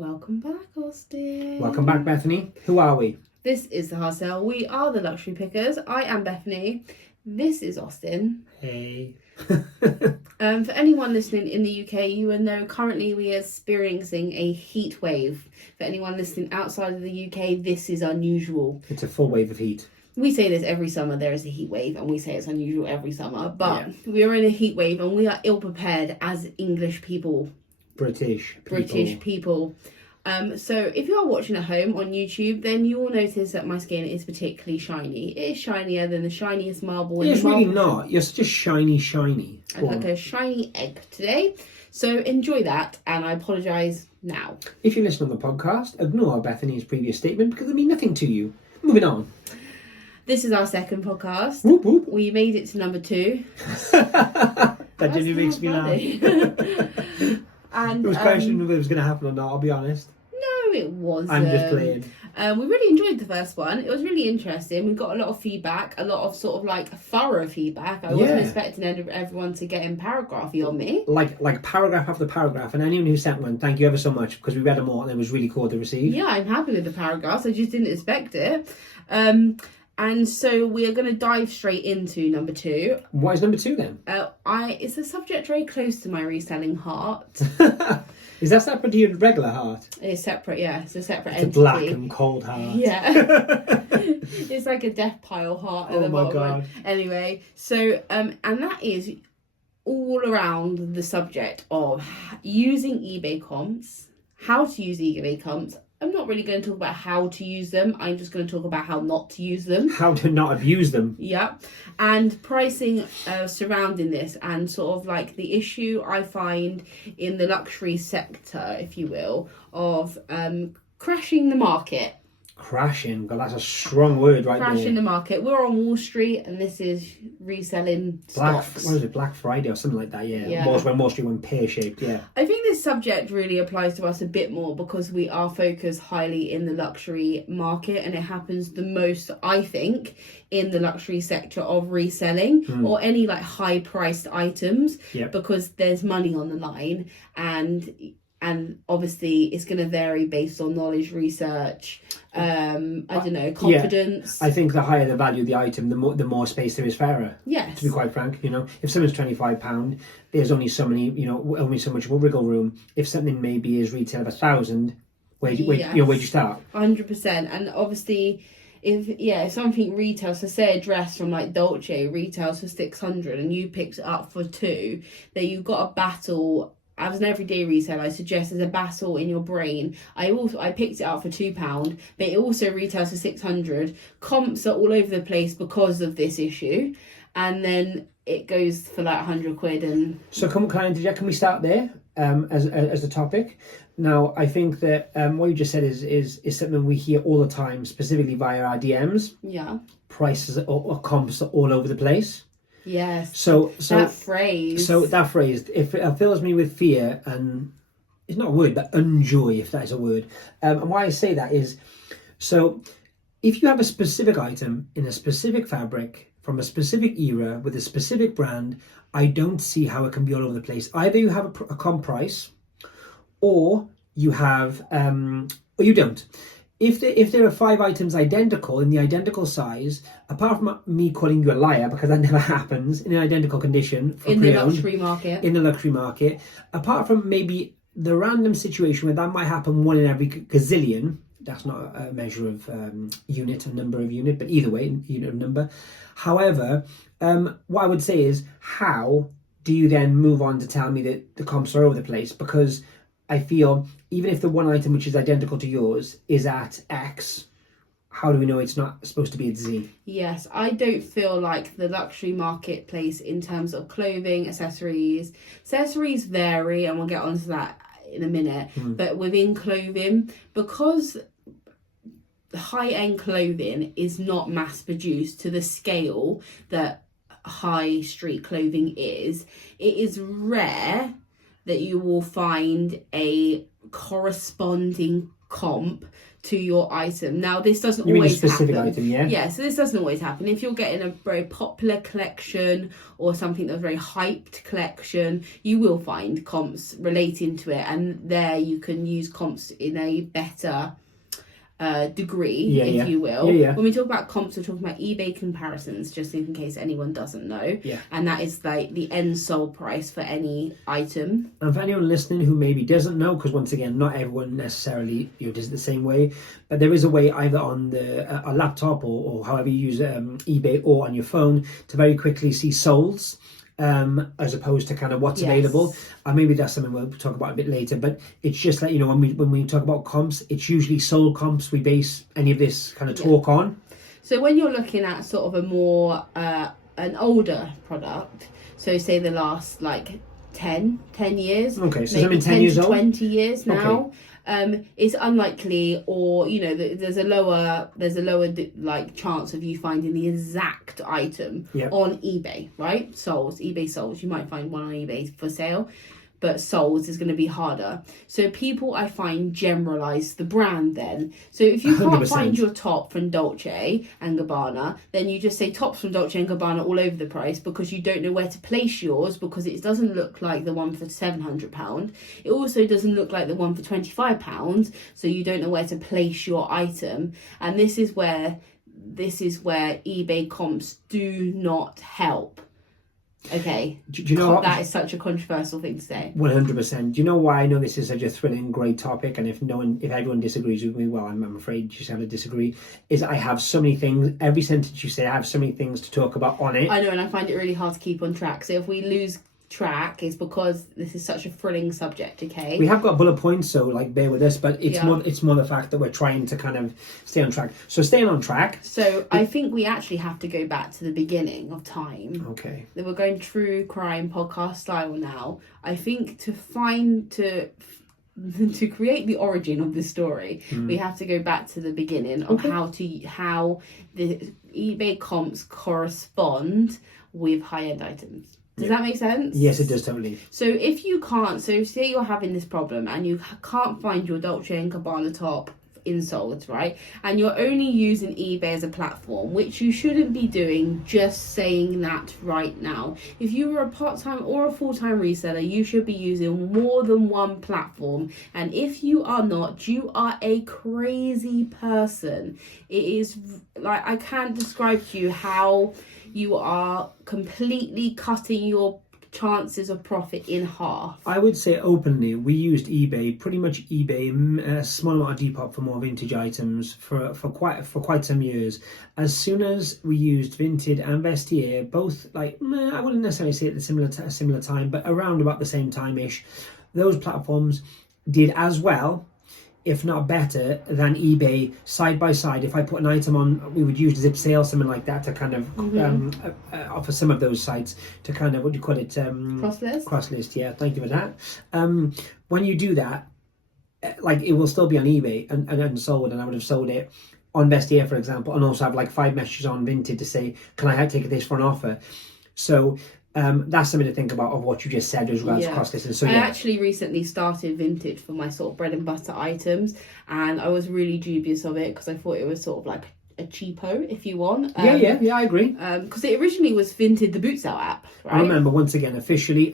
Welcome back, Austin. Welcome back, Bethany. Who are we? This is the Hard Sell. We are the Luxury Pickers. I am Bethany. This is Austin. Hey. For anyone listening in the UK, you will know currently we are experiencing a heat wave. For anyone listening outside of the UK, this is unusual. It's a full wave of heat. We say this every summer, there is a heat wave, and we say it's unusual every summer. But we are in a heat wave and we are ill-prepared as English people. British people. So if you are watching at home on YouTube, then you will notice that my skin is particularly shiny. It is shinier than the shiniest marble. It's really not. You're such a shiny. I look like a shiny egg today. So enjoy that, and I apologise now. If you listen on the podcast, ignore Bethany's previous statement because they mean nothing to you. Moving on. This is our second podcast. Whoop, whoop. We made it to number 2. That genuinely makes me laugh. And it was questioning whether it was going to happen or not, I'll be honest. No, it wasn't. I'm just playing. We really enjoyed the first one. It was really interesting. We got a lot of feedback, a lot of sort of like thorough feedback. I wasn't expecting everyone to get in paragraphy on me. Like paragraph after paragraph. And anyone who sent one, thank you ever so much, because we read them all and it was really cool to receive. Yeah, I'm happy with the paragraphs. I just didn't expect it. And so we are going to dive straight into number 2. What is number 2 then? It's a subject very close to my reselling heart. Is that separate to your regular heart? It's separate, yeah. It's a separate it's entity. A black and cold heart. Yeah. It's like a death pile heart at the bottom. Oh my God. Anyway, so, and that is all around the subject of using eBay comps, how to use eBay comps. I'm not really going to talk about how to use them. I'm just going to talk about how not to use them. How to not abuse them. Yeah. And pricing surrounding this, and sort of like the issue I find in the luxury sector, if you will, of crashing the market. Crashing, God, that's a strong word right there. Crashing the market. We're on Wall Street, and this is reselling stocks. What is it, Black Friday or something like that? Yeah. When Wall Street went pear-shaped, yeah. I think this subject really applies to us a bit more because we are focused highly in the luxury market, and it happens the most, I think, in the luxury sector of reselling or any like high-priced items because there's money on the line, and obviously it's going to vary based on knowledge, research, confidence. Yeah. I think the higher the value of the item, the more space there is for error. Yes. To be quite frank, if something's £25, there's only so many, only so much wiggle room. If something maybe is retail of 1,000, where do you start? 100%. And obviously, if something retails, so say a dress from like Dolce retails for 600 and you picked it up for 2, then you've got a battle. As an everyday reseller, I suggest there's a battle in your brain. I picked it up for £2, but it also retails for 600. Comps are all over the place because of this issue, and then it goes for like 100 quid. And so can I interject? Can we start there as the topic? Now, I think that what you just said is something we hear all the time, specifically via our DMs. Yeah. Prices or comps are all over the place. Yes. So that phrase. So that phrase, if it fills me with fear and it's not a word, but unjoy, if that is a word. And why I say that is, so if you have a specific item in a specific fabric from a specific era with a specific brand, I don't see how it can be all over the place. Either you have a comp price, or you have, or you don't. If there are 5 items identical in the identical size, apart from me calling you a liar, because that never happens in an identical condition for in the luxury market, apart from maybe the random situation where that might happen 1 in every gazillion, that's not a measure of unit or number of unit, but either way, unit of number. However, what I would say is, how do you then move on to tell me that the comps are all over the place? Because I feel even if the one item which is identical to yours is at X, how do we know it's not supposed to be at Z? Yes, I don't feel like the luxury marketplace in terms of clothing, accessories vary, and we'll get onto that in a minute. But within clothing, because high-end clothing is not mass produced to the scale that high street clothing is, it is rare that you will find a corresponding comp to your item. Now, this doesn't You mean a always specific happen. item, yeah? Yeah, so this doesn't always happen. If you're getting a very popular collection or something that's a very hyped collection, you will find comps relating to it, and there you can use comps in a better degree, if you will. When we talk about comps, we're talking about eBay comparisons, just in case anyone doesn't know. And that is like the end sold price for any item. And for anyone listening who maybe doesn't know, because once again, not everyone necessarily does it the same way, but there is a way either on a laptop or however you use eBay or on your phone to very quickly see solds. As opposed to kind of what's available, and maybe that's something we'll talk about a bit later. But it's just like, when we talk about comps, it's usually sold comps we base any of this kind of talk on. So when you're looking at sort of a more an older product, so say the last like 10 years, okay, so maybe 10 years old, 20 years now. It's unlikely, or there's a lower like chance of you finding the exact item on eBay, right? eBay solds, you might find one on eBay for sale, but solds is going to be harder. So people, I find, generalize the brand then. So if you can't 100%. find your top from Dolce & Gabbana, then you just say tops from Dolce & Gabbana all over the place, because you don't know where to place yours, because it doesn't look like the one for £700. It also doesn't look like the one for £25, so you don't know where to place your item. And this is where eBay comps do not help. Okay, do you know that is such a controversial thing to say. 100%. Do you know why I know this is such a thrilling, great topic? And if everyone disagrees with me, well, I'm afraid you just have to disagree. Is I have so many things. Every sentence you say, I have so many things to talk about on it. I know, and I find it really hard to keep on track. So if we lose track, it's because this is such a thrilling subject. Okay, we have got bullet points, so like bear with us, but it's more the fact that we're trying to kind of stay on track. So staying on track, I think we actually have to go back to the beginning of time. Okay, that we're going true crime podcast style now. I think to create the origin of this story, we have to go back to the beginning of how the eBay comps correspond with high-end items. Does that make sense? Yes, it does, totally. So if you can't, say you're having this problem and you can't find your Dolce & Gabbana top in solds, right? And you're only using eBay as a platform, which you shouldn't be doing, just saying that right now. If you were a part-time or a full-time reseller, you should be using more than one platform. And if you are not, you are a crazy person. It is like, I can't describe to you how you are completely cutting your chances of profit in half. I would say openly, we used eBay, pretty much eBay, a small amount of Depop for more vintage items for quite some years. As soon as we used Vinted and Vestiaire, both I wouldn't necessarily say at a similar time, but around about the same time-ish, those platforms did as well, if not better, than eBay side by side. If I put an item on, we would use Zip Sale, something like that, to kind of offer some of those sites to kind of, what do you call it? Cross-list, yeah, thank you for that. When you do that, like, it will still be on eBay and sold, and I would have sold it on Vestiaire, for example, and also have like 5 messages on Vinted to say, can I take this for an offer? So that's something to think about of what you just said as regards cross-listing. So I actually recently started Vinted for my sort of bread and butter items, and I was really dubious of it because I thought it was sort of like a cheapo, if you want. Yeah, I agree. Because it originally was Vinted, the boot sale app, right? I remember, once again, officially,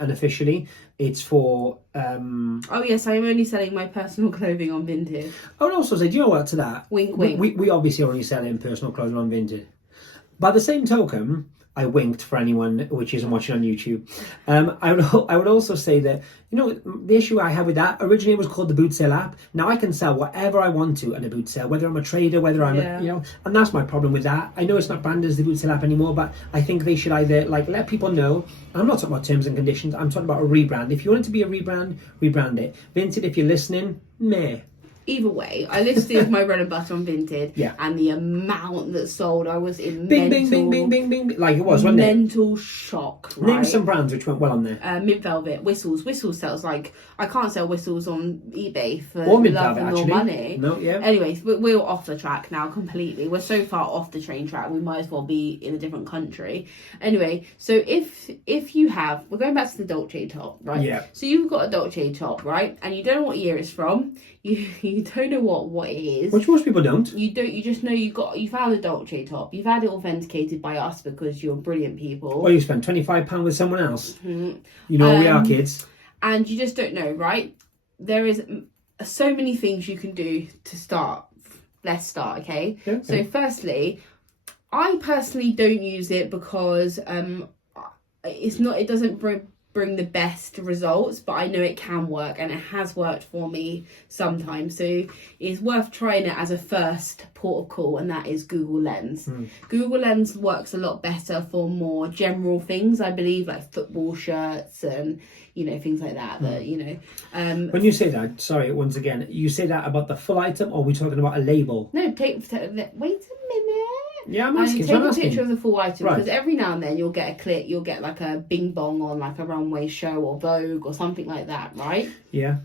it's for... Oh yes, I am only selling my personal clothing on Vinted. I would also say, do you know what, to that? Wink, wink. We obviously only sell in personal clothing on Vinted. By the same token, I winked for anyone which isn't watching on YouTube. I would also say that, the issue I have with that, originally it was called the boot sale app. Now I can sell whatever I want to at a boot sale, whether I'm a trader, whether I'm and that's my problem with that. I know it's not branded as the boot sale app anymore, but I think they should either let people know. And I'm not talking about terms and conditions, I'm talking about a rebrand. If you want it to be a rebrand it. Vinted, if you're listening, meh. Either way, I listed my bread and butter on Vinted, and the amount that sold, I was in bing, like it was, wasn't it? Mental shock. Right? Name some brands which went well on there. Mint Velvet, Whistles. Whistles sells like, I can't sell Whistles on eBay for love and more money. No, yeah. Anyways, we're off the track now completely. We're so far off the train track, we might as well be in a different country. Anyway, so if you have, we're going back to the Dolce top, right? Yeah. So you've got a Dolce top, right? And you don't know what year it's from. You you don't know what it is. Which most people don't. You just know you found a Dolce top. You've had it authenticated by us because you're brilliant people. Or you spent £25 with someone else. Mm-hmm. You know, we are kids. And you just don't know, right? There is so many things you can do to start. Let's start, okay? Yeah, okay. So firstly, I personally don't use it because it doesn't bring the best results, but I know it can work, and it has worked for me sometimes. So it's worth trying it as a first port of call, and that is Google Lens. Google Lens works a lot better for more general things, I believe, like football shirts and things like that. When you say that, sorry, once again, you say that about the full item, or are we talking about a label? No, wait a minute. Yeah, I'm asking. Take a picture of the full item, because every now and then you'll get a clip, you'll get like a bing bong on like a runway show or Vogue or something like that, right? Yeah.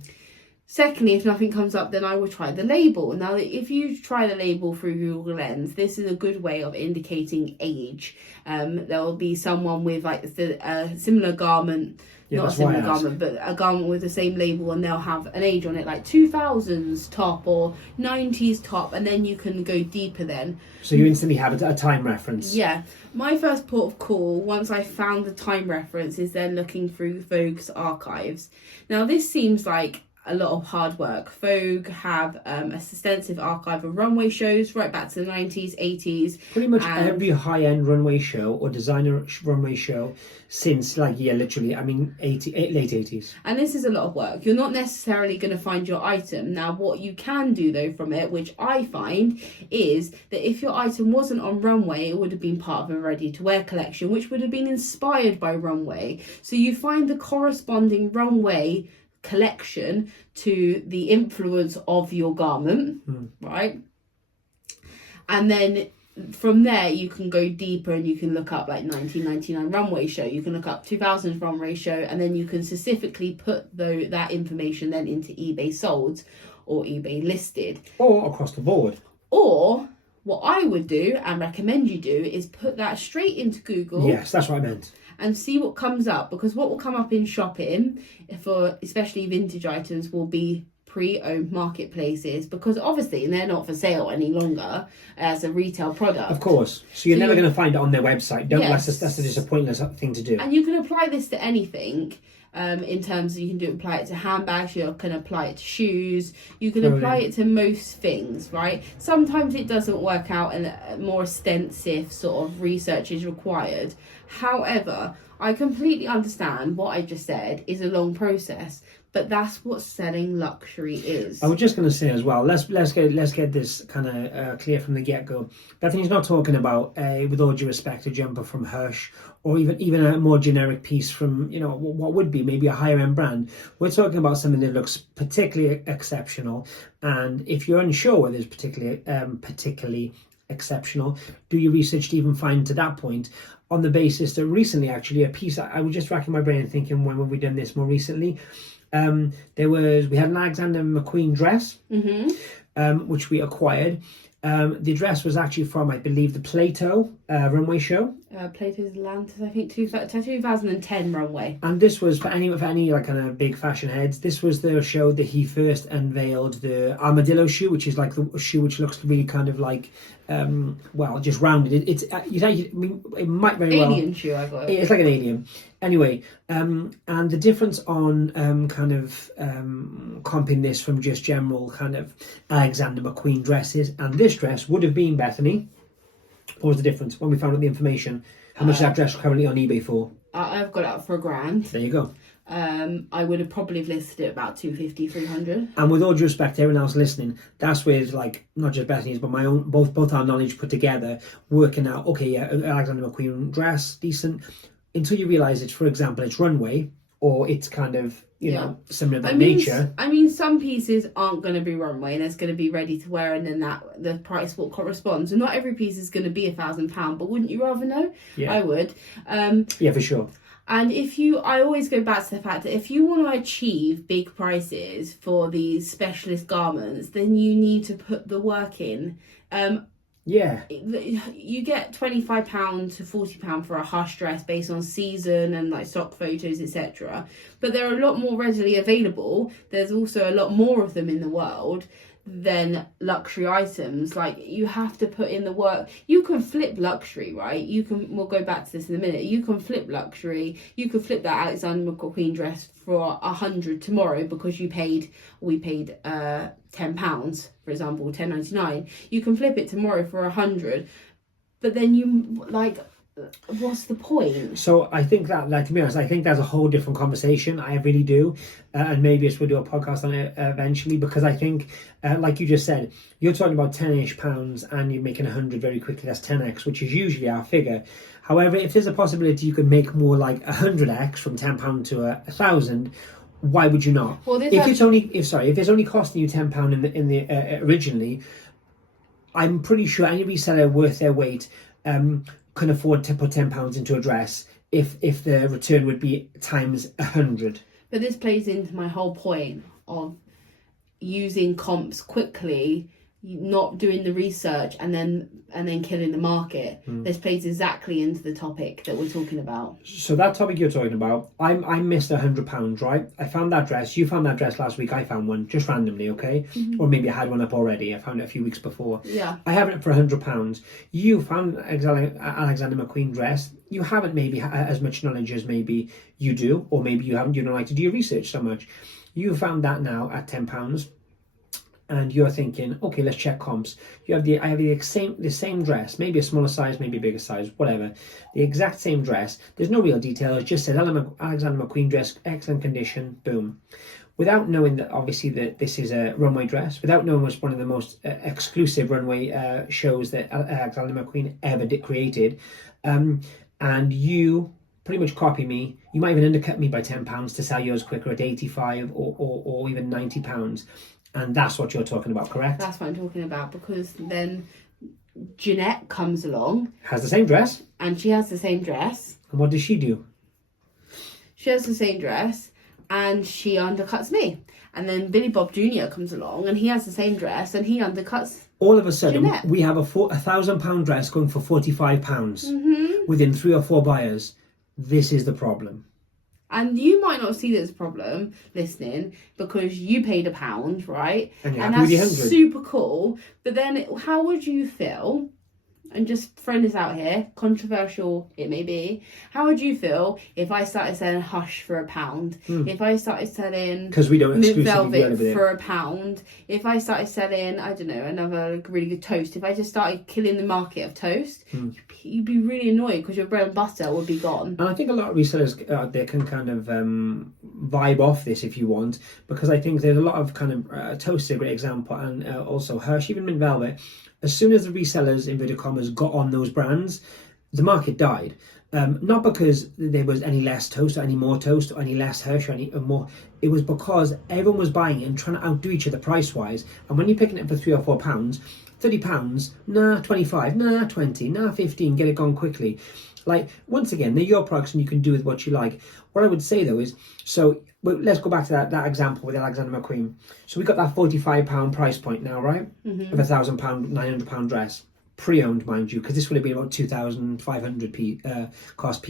Secondly, if nothing comes up, then I will try the label. Now, if you try the label through Google Lens, this is a good way of indicating age. There will be someone with like a similar garment. Not a similar garment, but a garment with the same label, and they'll have an age on it, like 2000s top or 90s top, and then you can go deeper then. So you instantly have a time reference. Yeah. My first port of call, once I found the time reference, is then looking through Vogue's archives. Now, this seems like a lot of hard work. Vogue have a extensive archive of runway shows right back to the 90s, 80s. Pretty much every high-end runway show or designer runway show since literally, late 80s. And this is a lot of work. You're not necessarily going to find your item. Now, what you can do though from it, which I find, is that if your item wasn't on runway, it would have been part of a ready-to-wear collection, which would have been inspired by runway. So you find the corresponding runway collection to the influence of your garment, right? And then from there you can go deeper, and you can look up like 1999 runway show, you can look up 2000 runway show, and then you can specifically put that information then into eBay sold or eBay listed, or across the board. Or what I would do and recommend you do is put that straight into Google. Yes, that's what I meant. And see what comes up, because what will come up in shopping for especially vintage items will be pre-owned marketplaces, because obviously they're not for sale any longer as a retail product. Of course. So you're never going to find it on their website. That's just a pointless thing to do. And you can apply this to anything. In terms of, you can apply it to handbags, you can apply it to shoes, you can apply it to most things, right? Sometimes it doesn't work out and more extensive sort of research is required. However, I completely understand what I just said is a long process, but that's what selling luxury is. I was just going to say as well, let's get this kind of clear from the get-go. Bethany's not talking about, with all due respect, a jumper from Hirsch, or even a more generic piece from, what would be maybe a higher-end brand. We're talking about something that looks particularly exceptional, and if you're unsure whether it's particularly exceptional, do your research to even find to that point, on the basis that recently, actually, a piece, I was just racking my brain thinking, when have we done this more recently? We had an Alexander McQueen dress, which we acquired. The dress was actually from, I believe, the Plato runway show. Plato's Atlantis, I think 2010 runway. And this was for any like kind of big fashion heads. This was the show that he first unveiled the armadillo shoe, which is like the shoe which looks really kind of like just rounded. It might very well alien shoe. I got it. It's like an alien. Anyway, and the difference on comping this from just general kind of Alexander McQueen dresses and this dress would have been, Bethany, what was the difference when we found out the information? How much is that dress currently on eBay for? I've got it up for £1,000. There you go. I would have probably listed it about 250, 300. And with all due respect to everyone else listening, that's with like not just Bethany's but my own, both our knowledge put together, working out, Alexander McQueen dress, decent, until you realise it's, for example, it's runway, or it's kind of, similar by nature. Some pieces aren't going to be runway and it's going to be ready to wear, and then the price will correspond. So not every piece is going to be £1,000, but wouldn't you rather know? Yeah. I would. Yeah, for sure. And I always go back to the fact that if you want to achieve big prices for these specialist garments, then you need to put the work in. You get £25 to £40 for a Hush dress based on season and like stock photos, etc. But they're a lot more readily available. There's also a lot more of them in the world. than luxury items. Like, you have to put in the work. You can flip luxury, right? We'll go back to this in a minute. You can flip luxury. You could flip that Alexander McQueen dress for 100 tomorrow because we paid £10, for example, £10.99. You can flip it tomorrow for 100, but then you, like, what's the point? So I think that, like, to be honest, I think that's a whole different conversation. I really do. And maybe we'll do a podcast on it eventually, because I think, like you just said, you're talking about £10-ish and you're making 100 very quickly. That's 10x, which is usually our figure. However, if there's a possibility you could make more like 100x from £10 to 1,000, why would you not? Well, if it's only costing you £10 in the originally, I'm pretty sure any reseller worth their weight can afford to put £10 into a dress if the return would be times 100. But this plays into my whole point of using comps quickly, not doing the research, and then killing the market. This plays exactly into the topic that we're talking about. So that topic you're talking about, I missed £100, right? I found that dress. You found that dress last week. I found one just randomly, okay? Or maybe I had one up already. I found it a few weeks before. Yeah. I have it for £100. You found Alexander McQueen dress. You haven't maybe as much knowledge as maybe you do, or maybe you haven't. You don't like to do your research so much. You found that now at £10. And you're thinking, okay, let's check comps. I have the same dress, maybe a smaller size, maybe a bigger size, whatever. The exact same dress. There's no real detail. It just said Alexander McQueen dress, excellent condition, boom. Without knowing that, obviously, that this is a runway dress, without knowing what's one of the most exclusive runway shows that Alexander McQueen ever created, and you pretty much copy me. You might even undercut me by £10 to sell yours quicker at 85 or even £90. And that's what you're talking about, correct? That's what I'm talking about, because then Jeanette comes along. Has the same dress. And she has the same dress. And what does she do? She has the same dress and she undercuts me. And then Billy Bob Jr. comes along and he has the same dress and he undercuts all of a sudden, Jeanette. We have a £1,000 dress going for £45 within 3 or 4 buyers. This is the problem. And you might not see this problem listening because you paid £1, right? And that's super cool. But then how would you feel? And just throwing this out here, controversial it may be. How would you feel if I started selling Hush for £1? If I started selling because we don't Mid Velvet for £1? If I started selling, I don't know, another really good toast. If I just started killing the market of toast, you'd be really annoyed because your bread and butter would be gone. And I think a lot of resellers out there can kind of vibe off this if you want, because I think there's a lot of kind of toast is a great example, and also Hush, even Mid Velvet. As soon as the resellers, inverted commas, got on those brands, the market died. Not because there was any less toast or any more toast or any less Hush or any more. It was because everyone was buying it and trying to outdo each other price-wise. And when you're picking it for £3 or £4, £30, nah, 25, nah, 20, nah, 15, get it gone quickly. Like, once again, they're your products and you can do with what you like. What I would say, though, is, let's go back to that example with Alexander McQueen. So we got that £45 price point now, right? Of a £1,000, £900 dress. Pre-owned, mind you, because this would have been about 2,500 cost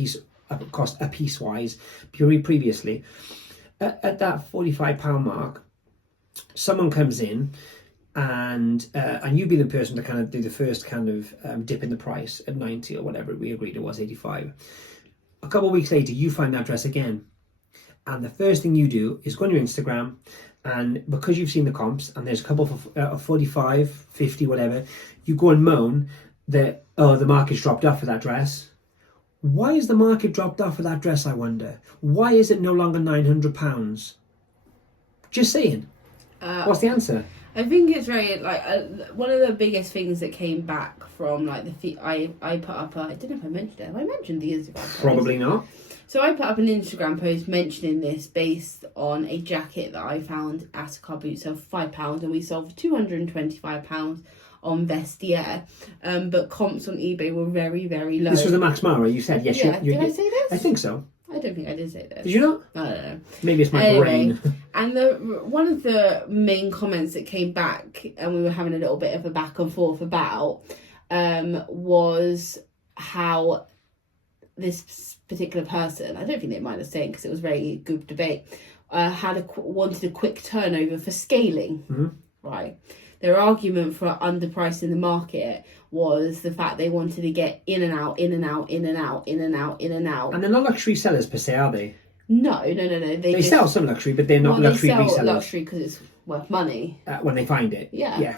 a piece-wise, previously. At that £45 mark, someone comes in, and you be the person to kind of do the first kind of dip in the price at 90 or whatever we agreed it was, 85. A couple of weeks later, you find that dress again, and the first thing you do is go on your Instagram, and because you've seen the comps and there's a couple for 45, 50, whatever, you go and moan that, oh, the market's dropped off for that dress. Why is the market dropped off for that dress, I wonder? Why is it no longer £900? Just saying. What's the answer? I think it's very, like, one of the biggest things that came back from, like, I put up I don't know if I mentioned it. Have I mentioned the Instagram post? Probably not. So I put up an Instagram post mentioning this based on a jacket that I found at a car boot sale for £5, and we sold for £225 on Vestiaire. But comps on eBay were very, very low. This was the Max Mara, you said, yes. Yeah, did I say this? I think so. I don't think I did say this. Did you not? I don't know. Maybe it's my brain. And one of the main comments that came back, and we were having a little bit of a back and forth about, was how this particular person, I don't think they might have said, because it was very good debate, wanted a quick turnover for scaling, right? Their argument for underpricing the market was the fact they wanted to get in and out, in and out, in and out, in and out, in and out. And they're not luxury sellers per se, are they? No. They just sell some luxury, but they're not luxury resellers. They sell resellers. luxury because it's worth money. When they find it. Yeah.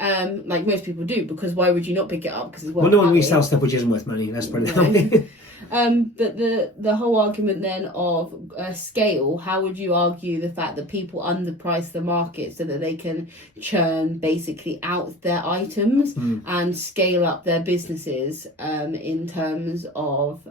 Like most people do, because why would you not pick it up? Because it's worth Well, no one money. resells stuff which isn't worth money. Let's put it that way. But the whole argument then of scale, how would you argue the fact that people underprice the market so that they can churn basically out their items and scale up their businesses in terms of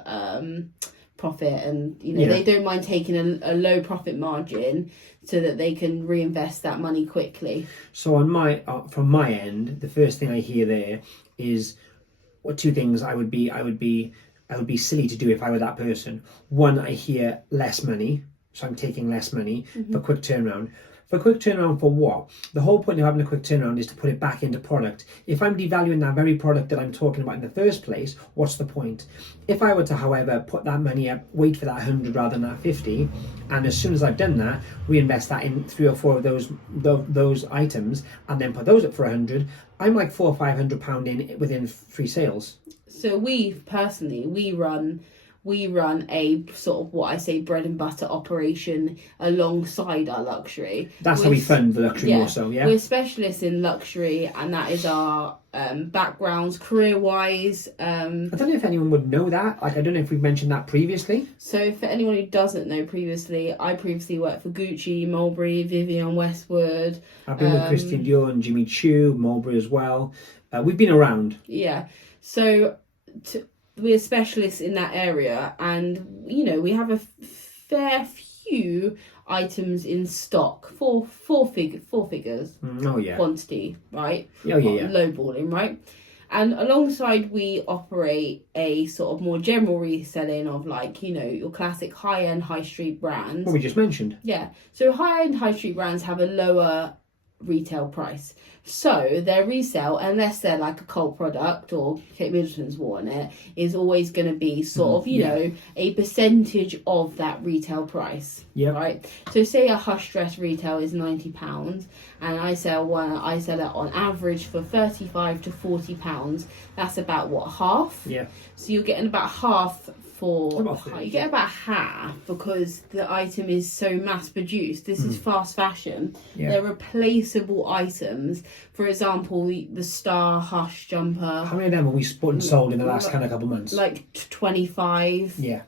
profit, and they don't mind taking a low profit margin so that they can reinvest that money quickly. So on from my end, the first thing I hear there is two things I would be silly to do if I were that person. One, I hear less money, so I'm taking less money for quick turnaround. For quick turnaround for what? The whole point of having a quick turnaround is to put it back into product. If I'm devaluing that very product that I'm talking about in the first place, what's the point? If I were to, however, put that money up, wait for that 100 rather than that 50, and as soon as I've done that, reinvest that in 3 or 4 of those items, and then put those up for 100, I'm like £400 or £500 in within 3 sales. So we run a sort of what I say bread and butter operation alongside our luxury. That's how we fund the luxury more so, yeah? We're specialists in luxury, and that is our backgrounds, career-wise. I don't know if anyone would know that. I don't know if we've mentioned that previously. So for anyone who doesn't know I previously worked for Gucci, Mulberry, Vivienne Westwood. I've been with Christian Dior and Jimmy Choo, Mulberry as well. We've been around. Yeah. So we're specialists in that area, and we have a fair few items in stock for four figures quantity, right? Lowballing, right? And alongside, we operate a sort of more general reselling of your classic high-end high street brands. What we just mentioned. Yeah. So high-end high street brands have a lower retail price. So their resale, unless they're like a cult product or Kate Middleton's worn it, is always going to be sort of, a percentage of that retail price. Yeah. Right? So say a Hush dress retail is £90 and I sell it on average for £35 to £40. That's about what, half? Yeah. So you're getting about half you get about half because the item is so mass produced. This is fast fashion. Yeah. They're replaceable items. For example, the Star Hush jumper. How many of them have we bought and sold in the last kind of couple of months? Like 25. Yeah.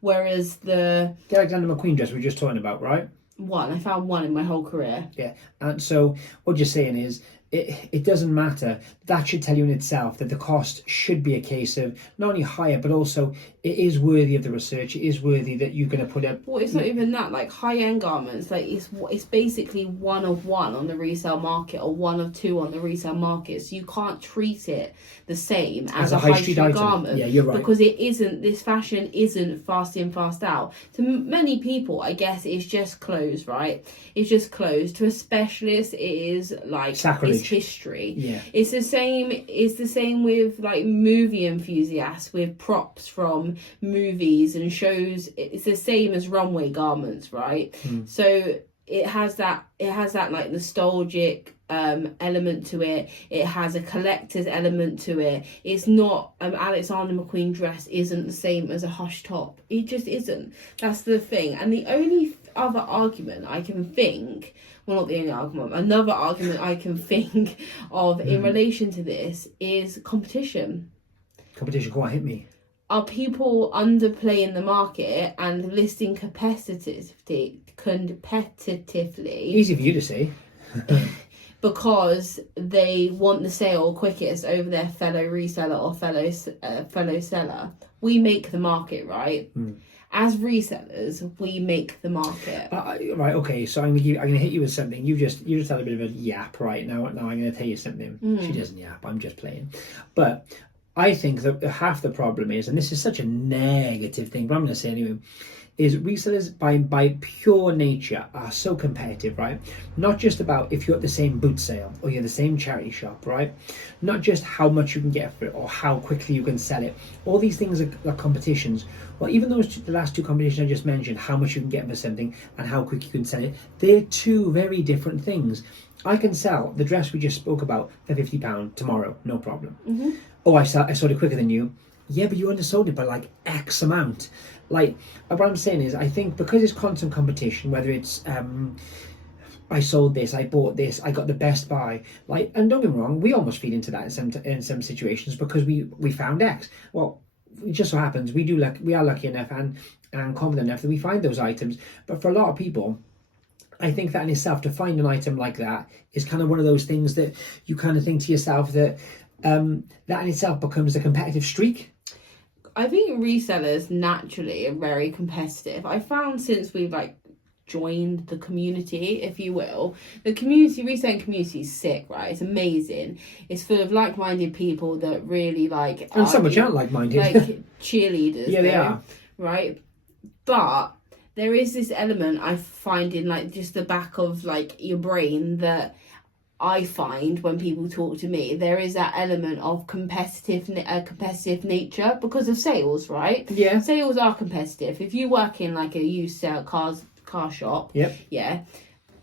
Whereas the Alexander McQueen dress we were just talking about, right? I found one in my whole career. Yeah. And so what you're saying is it doesn't matter. That should tell you in itself that the cost should be a case of not only higher, but also it is worthy of the research. It is worthy that you're going to put up. Well, it's not even that. Like high-end garments, it's basically 1 of 1 on the resale market or 1 of 2 on the resale market. So you can't treat it the same as a high street garment. Yeah, you're right. Because it isn't. This fashion isn't fast in, fast out. To many people, I guess it's just clothes, right? It's just clothes. To a specialist, it is like sacrilege. It's history. Yeah. It's the same with like movie enthusiasts with props from movies and shows. It's the same as runway garments, right? So it has that like nostalgic element to it. It has a collector's element to it. It's not Alexander McQueen dress isn't the same as a Hush top. It just isn't. That's the thing. And the only other argument I can think, well, not the only argument, another argument I can think of in relation to this is competition. Competition quite hit me. Are people underplaying the market and listing competitively? Easy for you to say. Because they want the sale quickest over their fellow reseller or fellow seller. We make the market, right? As resellers, we make the market. Right, okay, so I'm gonna hit you with something. You just had a bit of a yap right now. Now I'm gonna tell you something. She doesn't yap. I'm just playing. But I think that half the problem is, and this is such a negative thing, but I'm going to say anyway, is resellers by pure nature are so competitive, right? Not just about if you're at the same boot sale or you're the same charity shop, right? Not just how much you can get for it or how quickly you can sell it. All these things are competitions. Well, even the last two competitions I just mentioned, how much you can get for something and how quick you can sell it, they're two very different things. I can sell the dress we just spoke about for £50 tomorrow, no problem. Mm-hmm. Oh, I sold it quicker than you. Yeah, but you undersold it by like X amount. Like, what I'm saying is, I think because it's constant competition, whether it's I sold this, I bought this, I got the best buy. Like, and don't get me wrong, we almost feed into that in some situations because we found X. Well, it just so happens we are lucky enough and confident enough that we find those items. But for a lot of people, I think that in itself, to find an item like that is kind of one of those things that you kind of think to yourself that that in itself becomes a competitive streak. I think resellers naturally are very competitive. I found since we've joined the community, if you will, the reselling community is sick, right? It's amazing. It's full of like-minded people that really and some which aren't like-minded, cheerleaders. Yeah, they are, right? But there is this element I find in just the back of your brain that I find when people talk to me, there is that element of competitive nature because of sales, right? Yeah. Sales are competitive. If you work in a used car shop, yep, yeah,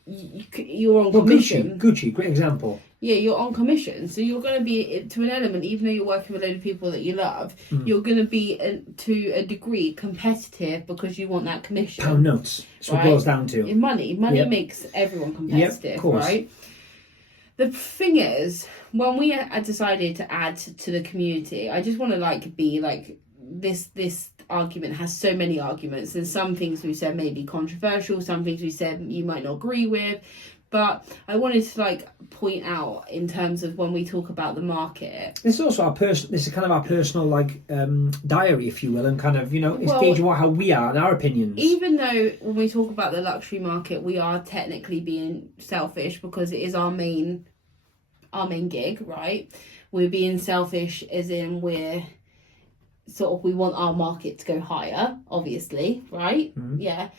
you're on commission. Gucci, great example. Yeah, you're on commission, so you're going to be to an element, even though you're working with a load of people that you love, you're going to be to a degree competitive because you want that commission. Pound notes. That's what it boils down to. Money yep. makes everyone competitive, yep, of course. Right? The thing is, when we decided to add to the community, I just want to be this argument has so many arguments, and some things we said may be controversial, some things we said you might not agree with, but I wanted to point out in terms of when we talk about the market. This is also this is kind of our personal diary, if you will, and kind of it's gauging how we are and our opinions. Even though when we talk about the luxury market, we are technically being selfish because it is our main gig, right? We're being selfish as in we want our market to go higher, obviously, right? Mm-hmm. Yeah.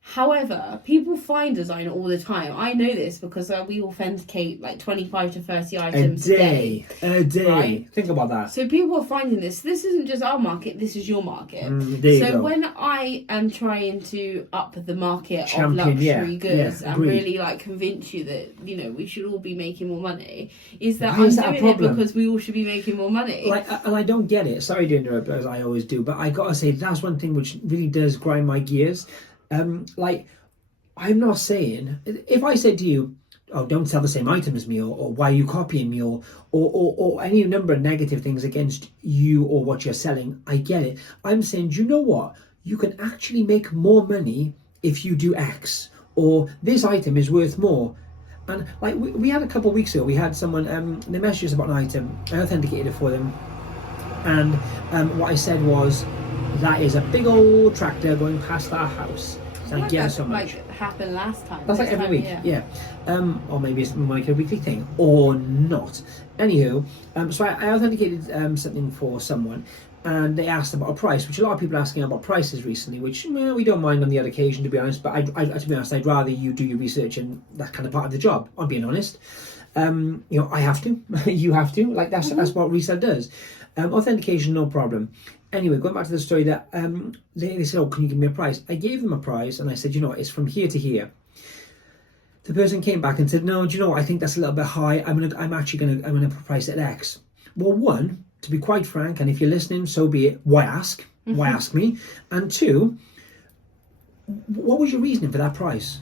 However, people find design all the time. I know this because we authenticate 25 to 30 items a day. Right? Think about that. So people are finding this. This isn't just our market, this is your market. So when I am trying to up the market of luxury goods and really convince you that, we should all be making more money, is that I'm doing it because we all should be making more money. And I don't get it. Sorry to interrupt, as I always do, but I gotta say, that's one thing which really does grind my gears. I'm not saying, if I said to you, oh, don't sell the same item as me, or why are you copying me, or any number of negative things against you or what you're selling, I get it. I'm saying, do you know what? You can actually make more money if you do X, or this item is worth more. And we had a couple of weeks ago, we had someone, they messaged us about an item, I authenticated it for them, and what I said was, that is a big old tractor going past our house. Thank you so much. Happened last time. That's every week, yeah. Or maybe it's a weekly thing, or not. Anywho, so I authenticated something for someone, and they asked about a price, which a lot of people are asking about prices recently, which we don't mind on the odd occasion, to be honest. But to be honest, I'd rather you do your research, and that's kind of part of the job. I'm being honest. I have to. You have to. That's what resale does. Authentication, no problem. Anyway, going back to the story that they said, oh, can you give me a price? I gave them a price, and I said, it's from here to here. The person came back and said, no, do you know what? I think that's a little bit high. I'm gonna price it at X. Well, one, to be quite frank, and if you're listening, so be it. Why ask? Why ask me? And two, what was your reasoning for that price?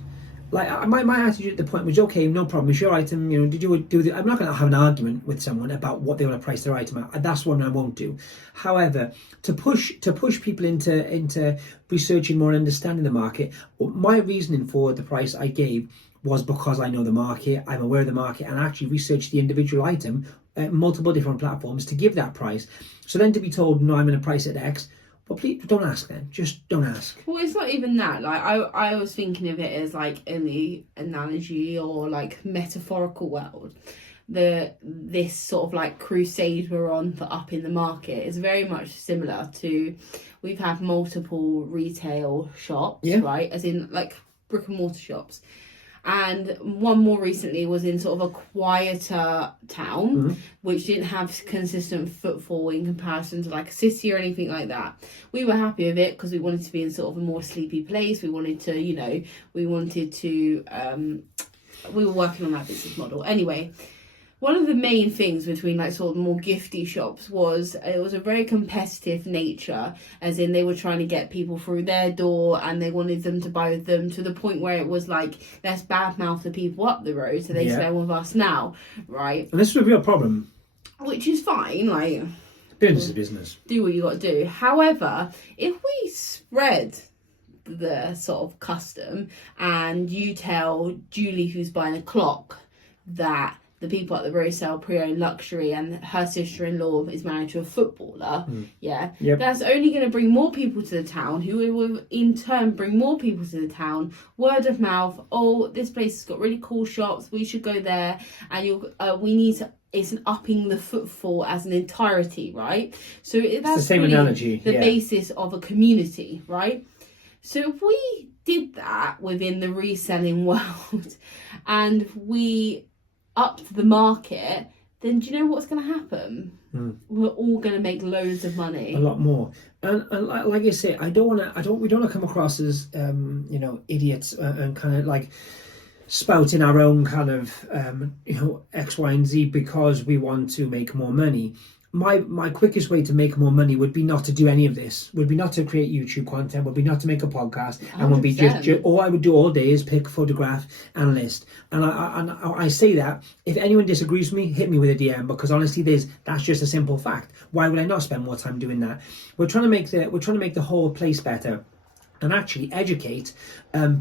My attitude at the point was, okay, no problem, it's your item, did you do the... I'm not going to have an argument with someone about what they want to price their item at. That's one I won't do. However, to push people into researching more and understanding the market, my reasoning for the price I gave was because I know the market, I'm aware of the market, and I actually researched the individual item at multiple different platforms to give that price. So then to be told, no, I'm going to price it at X, well, please don't ask then. Just don't ask. Well, it's not even that. I was thinking of it as in the analogy or metaphorical world. this sort of like crusade we're on for upping the market is very much similar to, we've had multiple retail shops, right, as in like brick and mortar shops, and one more recently was in sort of a quieter town, which didn't have consistent footfall in comparison to like a city or anything like that. We were happy with it because we wanted to be in sort of a more sleepy place. We wanted to, we were working on that business model. Anyway, one of the main things between like sort of more gifty shops was it was a very competitive nature, as in they were trying to get people through their door and they wanted them to buy with them, to the point where it was like, let's badmouth the people up the road so they spend with us now, right? And this is a real problem. Which is fine, like, business is business. Do what you got to do. However, if we spread the sort of custom and you tell Julie, who's buying a clock, that the people at the road sell pre-owned luxury and her sister-in-law is married to a footballer, that's only going to bring more people to the town, who will in turn bring more people to the town. Word of mouth, oh, this place has got really cool shops, we should go there, and it's an upping the footfall as an entirety, right? So that's the same really analogy, the basis of a community, right? So if we did that within the reselling world and we upped the market, then do you know what's going to happen? We're all going to make loads of money, a lot more. And like I say, we don't want to come across as idiots and kind of like spouting our own kind of X, Y, and Z because we want to make more money. My quickest way to make more money would be not to do any of this, would be not to create YouTube content, would be not to make a podcast, 100%. And would be just all I would do all day is pick, photograph and list. And I say that if anyone disagrees with me, hit me with a DM, because honestly that's just a simple fact. Why would I not spend more time doing that? We're trying to make the whole place better and actually educate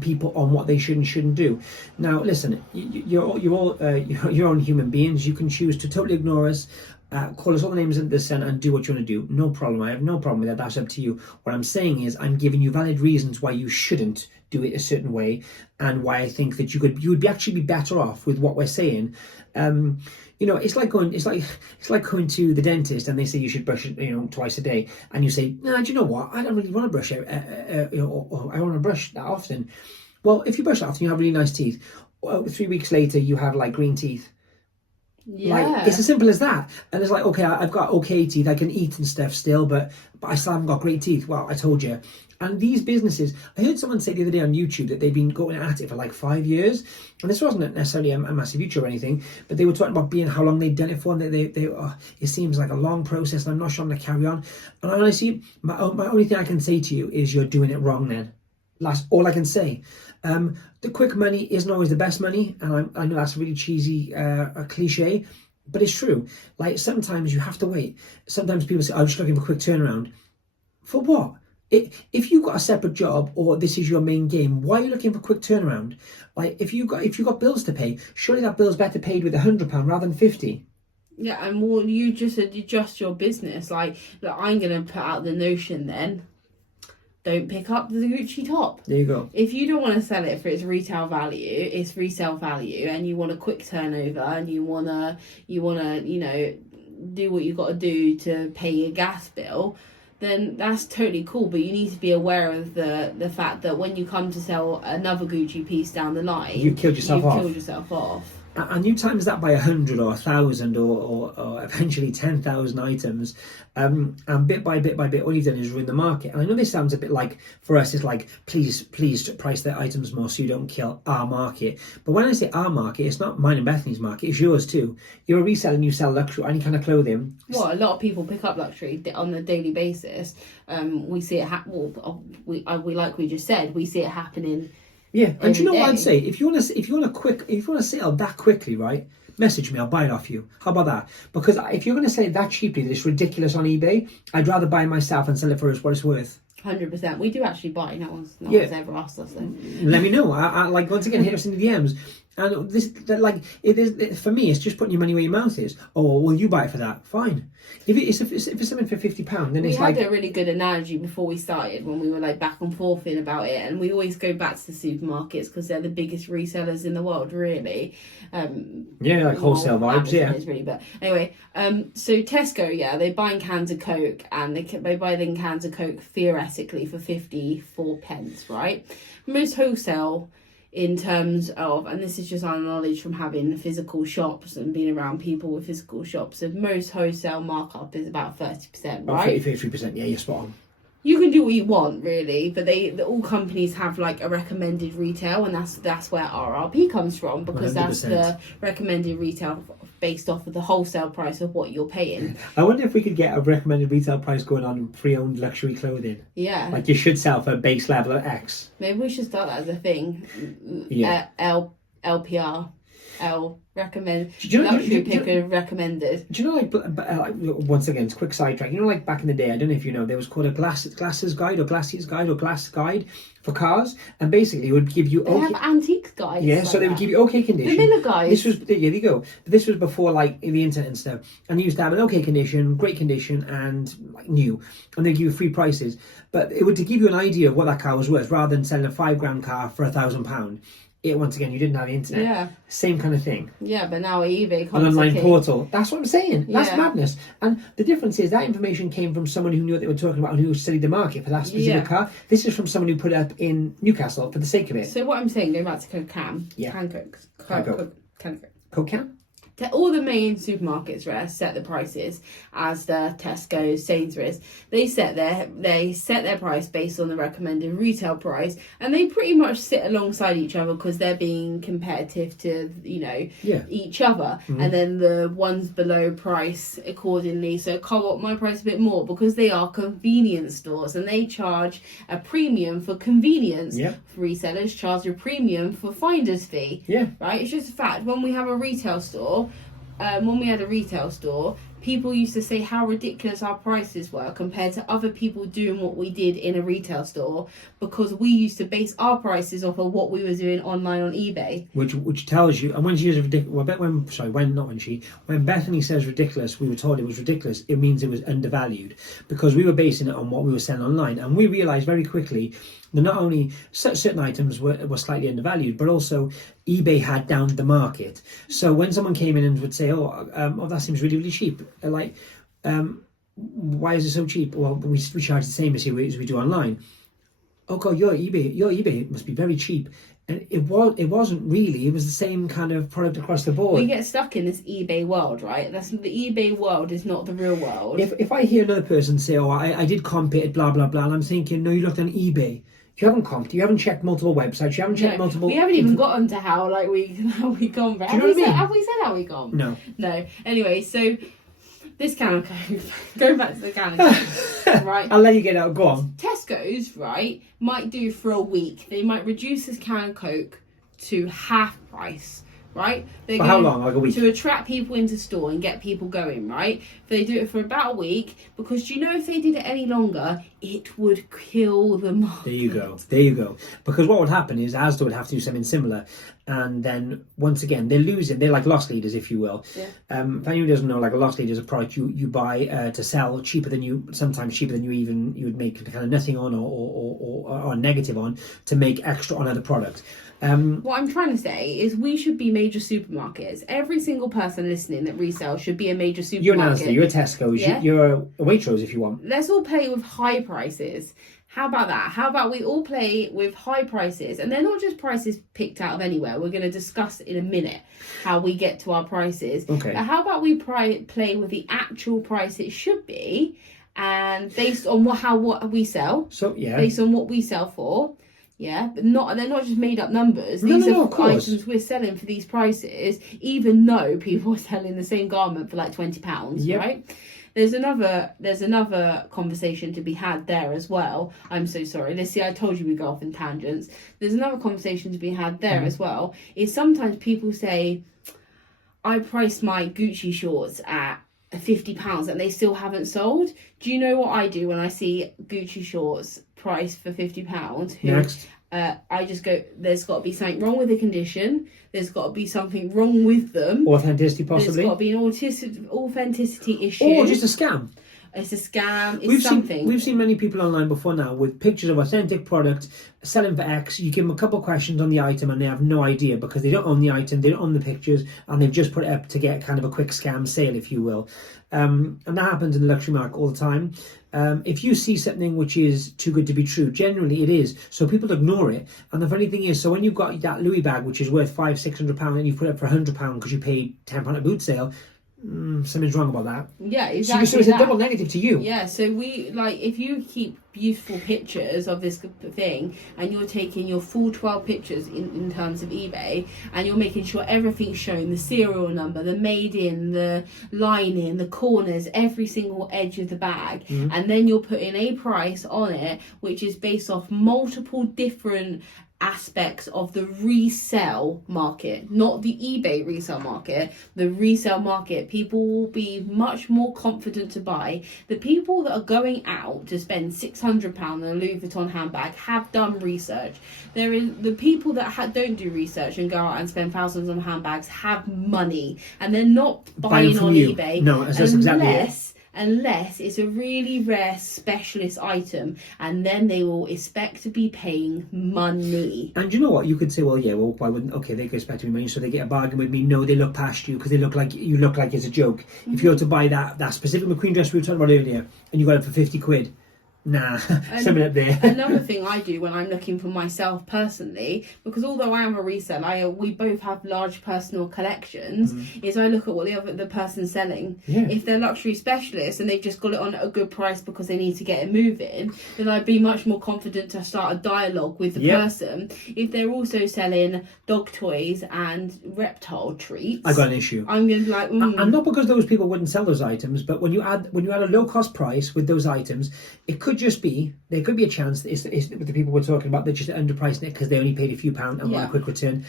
people on what they should and shouldn't do. Now listen, you're all your own human beings. You can choose to totally ignore us, call us all the names in the sun and do what you want to do. No problem. I have no problem with that. That's up to you. What I'm saying is I'm giving you valid reasons why you shouldn't do it a certain way, and why I think that you would actually be better off with what we're saying. It's like going to the dentist and they say you should brush it, twice a day, and you say, no, do you know what? I don't really want to brush it, or I want to brush that often. Well, if you brush that often, you have really nice teeth. 3 weeks later, you have like green teeth. Like, it's as simple as that. And it's like, okay, I've got okay teeth, I can eat and stuff still, but I still haven't got great teeth. Well, I told you. And these businesses, I heard someone say the other day on YouTube that they've been going at it for like 5 years, and this wasn't necessarily a massive YouTube or anything, but they were talking about how long they'd done it for, and it seems like a long process, and I'm not sure I'm going to carry on. And honestly, my only thing I can say to you is you're doing it wrong then. That's all I can say. The quick money isn't always the best money, and I know that's really cheesy, a cliche, but it's true. Like, sometimes you have to wait. Sometimes people say, I'm just looking for a quick turnaround. For what? If you've got a separate job or this is your main game, why are you looking for a quick turnaround? Like, if you've got bills to pay, surely that bill's better paid with £100 rather than 50. Yeah, and more, you just adjust your business. Like, I'm going to put out the notion then, don't pick up the Gucci top. There you go. If you don't want to sell it for its retail value, its resale value, and you want a quick turnover, and you wanna do what you got to do to pay your gas bill, then that's totally cool. But you need to be aware of the fact that when you come to sell another Gucci piece down the line, you've killed yourself off. And you times that by 100 or 1,000 or eventually 10,000 items, and bit by bit by bit, all you've done is ruin the market. And I know this sounds a bit like, for us, it's like, please price their items more so you don't kill our market. But when I say our market, it's not mine and Bethany's market, it's yours too. You're a reseller and you sell luxury, any kind of clothing. Well, a lot of people pick up luxury on a daily basis. We see it like we just said, we see it happening. Yeah, and do you know what I'd say? If you want to sell that quickly, right? Message me, I'll buy it off you. How about that? Because if you're going to sell it that cheaply, that it's ridiculous on eBay, I'd rather buy it myself and sell it for what it's worth. 100%. We do actually buy. No one's ever asked us though. Let me know. I like, once again, hit us in the DMs. And like, it is, for me, it's just putting your money where your mouth is. Oh, well, you buy it for that, fine. If it's something for £50, then it's like... We had a really good analogy before we started when we were like back and forth in about it, and we always go back to the supermarkets because they're the biggest resellers in the world, really. Yeah, like wholesale vibes, yeah. Is really, but anyway, so Tesco, yeah, they buy cans of Coke, and they buy them cans of Coke theoretically for 54 pence, right? Most wholesale, in terms of, and this is just our knowledge from having physical shops and being around people with physical shops, of most wholesale markup is about 30%, right? 33%, yeah, you're spot on. You can do what you want, really, but all companies have like a recommended retail, and that's where RRP comes from, because 100%. That's the recommended retail based off of the wholesale price of what you're paying. I wonder if we could get a recommended retail price going on in pre-owned luxury clothing. Yeah. Like, you should sell for a base level of X. Maybe we should start that as a thing. Yeah. LPR. Recommend. Luxury picker recommended. Do you know, like, once again, it's a quick sidetrack. You know, like back in the day, I don't know if you know, there was called a glasses guide or glass guide for cars, and basically it would give you they have antiques guides. Yeah, so they would give you okay condition. The Miller guides. This was there you go. But this was before like the internet and stuff, and you used to have an okay condition, great condition, and like new, and they give you free prices. But it would to give you an idea of what that car was worth, rather than selling a £5,000 car for £1,000. Once again, you didn't have the internet. Yeah. Same kind of thing. Yeah, but now eBay comes an online portal. That's what I'm saying. That's yeah. madness. And the difference is that information came from someone who knew what they were talking about and who studied the market for that specific car. This is from someone who put it up in Newcastle for the sake of it. So what I'm saying, going back to Coke can. Yeah. Can Coke. Coke can? All the main supermarkets set the prices, as the Tesco, Sainsbury's. They set their price based on the recommended retail price, and they pretty much sit alongside each other because they're being competitive to each other. Mm-hmm. And then the ones below price accordingly. So Co-op might price a bit more because they are convenience stores and they charge a premium for convenience. Yeah. Resellers charge a premium for finder's fee. Yeah. Right? It's just a fact. When we have a retail store, when we had a retail store, people used to say how ridiculous our prices were compared to other people doing what we did in a retail store, because we used to base our prices off of what we were doing online on eBay. Which tells you, and when she uses ridiculous, when Bethany says ridiculous, we were told it was ridiculous, it means it was undervalued, because we were basing it on what we were selling online, and we realised very quickly that not only certain items were slightly undervalued, but also eBay had downed the market. So when someone came in and would say, that seems really, really cheap, why is it so cheap? Well, we charge the same as we do online. Oh God, your eBay must be very cheap. And it wasn't really. It was the same kind of product across the board. We get stuck in this eBay world, right? The eBay world is not the real world. If I hear another person say, I did comp it, blah, blah, blah, and I'm thinking, no, you looked on eBay. You haven't comped. You haven't checked multiple websites. You haven't checked multiple... We haven't even gotten to how we gone. Have we said how we gone? No. Anyway, so... This can of Coke, going back to the can of Coke, right? I'll let you get out. Go on. Tesco's, right, might do for a week. They might reduce this can of Coke to half price, right? For how long? Like a week? To attract people into store and get people going, right? They do it for about a week, because do you know if they did it any longer, it would kill the market. There you go. Because what would happen is Asda would have to do something similar. And then once again, they're losing. They're like loss leaders, if you will. Yeah. If anyone doesn't know, like a loss leader is a product you buy to sell sometimes cheaper than you would make kind of nothing on or negative on, to make extra on other products. What I'm trying to say is we should be major supermarkets. Every single person listening that resells should be a major supermarket. You're an Asda, you're a Tesco's, you're a Waitrose if you want. Let's all play with high prices. How about that? How about we all play with high prices? And they're not just prices picked out of anywhere. We're going to discuss in a minute how we get to our prices. Okay. But how about we play with the actual price it should be, and based on what we sell. So yeah. Based on what we sell for. Yeah, but they're not just made up numbers. These are items we're selling for these prices, even though people are selling the same garment for like £20, right? There's another conversation to be had there as well. I'm so sorry. I told you we go off in tangents. There's another conversation to be had there as well. Is sometimes people say, I priced my Gucci shorts at £50 and they still haven't sold. Do you know what I do when I see Gucci shorts price for £50 who Next. I just go, there's got to be something wrong with the condition, there's got to be something wrong with them, Authenticity, possibly. there's got to be an authenticity issue, or just a scam. It's a scam. It's something. We've seen many people online before now with pictures of authentic product selling for X. You give them a couple of questions on the item and they have no idea because they don't own the item, they don't own the pictures, and they've just put it up to get kind of a quick scam sale, if you will. And that happens in the luxury market all the time. If you see something which is too good to be true, generally it is. So people ignore it. And the funny thing is, so when you've got that Louis bag which is worth £500-600 and you put it up for £100 because you paid £10 at boot sale, something's wrong about that. Yeah, exactly. So it's a double negative to you. Yeah, so we, like, if you keep beautiful pictures of this thing and you're taking your full 12 pictures in terms of eBay and you're making sure everything's shown, the serial number, the made in, the lining, the corners, every single edge of the bag, and then you're putting a price on it which is based off multiple different aspects of the resale market, not the eBay resale market, the resale market, people will be much more confident to buy. The people that are going out to spend £600 on a Louis Vuitton handbag have done research. There is the people that don't do research and go out and spend thousands on handbags have money and they're not buying on eBay. No, that's exactly it. Unless it's a really rare specialist item, and then they will expect to be paying money. And you know what? You could say, well, yeah, well, why wouldn't? Okay, they could expect to be money, so they get a bargain with me. No, they look past you because they look like it's a joke. If you're to buy that specific McQueen dress we were talking about earlier, and you got it for £50, nah, something up there. Another thing I do when I'm looking for myself personally, because although I am a reseller, we both have large personal collections, is I look at what the person's selling. Yeah. If they're luxury specialists and they've just got it on at a good price because they need to get it moving, then I'd be much more confident to start a dialogue with the person. If they're also selling dog toys and reptile treats, I got an issue. I'm going to be like, And not because those people wouldn't sell those items, but when you add a low cost price with those items, it could just be, there could be a chance that it's the people we're talking about, they're just underpricing it because they only paid a few pounds and want a quick return.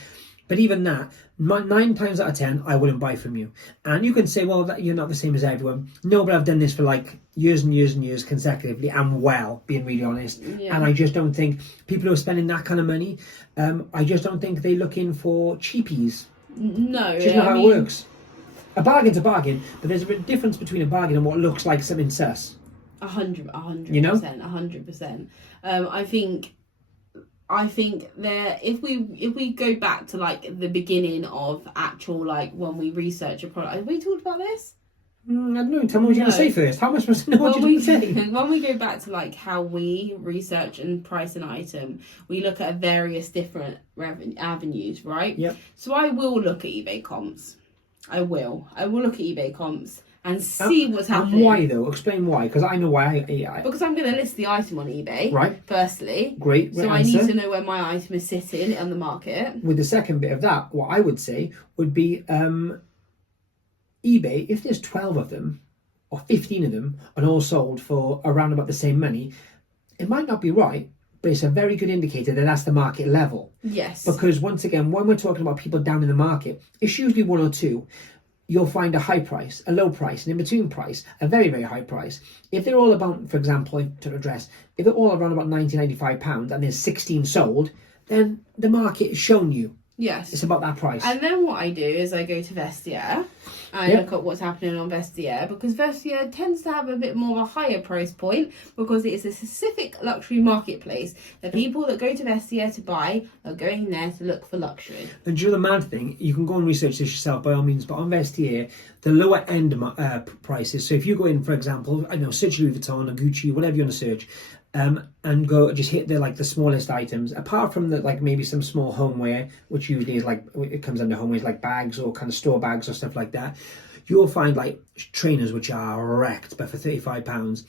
But even that, 9 times out of 10, I wouldn't buy from you. And you can say, well, that you're not the same as everyone. No, but I've done this for like years and years and years consecutively and well, being really honest. And I just don't think people who are spending that kind of money, I just don't think they're looking for cheapies. No. It's just not how it works. A bargain's a bargain, but there's a difference between a bargain and what looks like something sus. 100%. You know? 100%. I think there, if we go back to like the beginning of actual, like when we research a product, have we talked about this? I don't know. Tell me what you're going to say first. How am I supposed to know what you're going to say? When we go back to like how we research and price an item, we look at various different avenues, right? Yep. So I will look at eBay comps. I will look at eBay comps and see what's happening. And why though? Explain why, because I know why. Because I'm going to list the item on eBay. Right. Firstly. Great. So I need to know where my item is sitting on the market. With the second bit of that, what I would say would be eBay, if there's 12 of them or 15 of them and all sold for around about the same money, it might not be right, but it's a very good indicator that that's the market level. Yes. Because once again, when we're talking about people down in the market, it's usually one or two. You'll find a high price, a low price, an in-between price, a very, very high price. If they're all about, for example, to address, if they're all around about £90-95 and there's 16 sold, then the market has shown you. Yes. It's about that price. And then what I do is I go to Vestiaire. I look at what's happening on Vestiaire, because Vestiaire tends to have a bit more of a higher price point because it is a specific luxury marketplace. The people that go to Vestiaire to buy are going there to look for luxury. And do you know the mad thing? You can go and research this yourself by all means, but on Vestiaire, the lower end prices. So if you go in, for example, I don't know, search Louis Vuitton or Gucci, whatever you want to search, and go just hit the smallest items, apart from the like maybe some small homeware, which usually is like, it comes under homewares like bags or kind of store bags or stuff like that. You'll find like trainers which are wrecked, but for £35.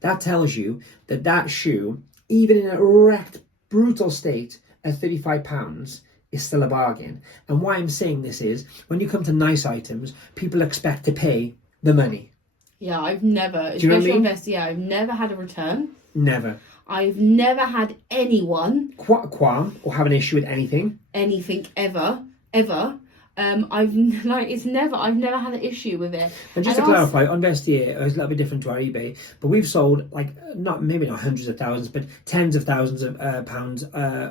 That tells you that shoe, even in a wrecked, brutal state at £35, is still a bargain. And why I'm saying this is, when you come to nice items, people expect to pay the money. Yeah, I've never, especially on Vestiaire, I've never had a return. Never. I've never had anyone qualm or have an issue with anything. Anything ever. I've never had an issue with it. And just to clarify, on Vestiaire, it's a little bit different to our eBay, but we've sold maybe not hundreds of thousands, but tens of thousands of pounds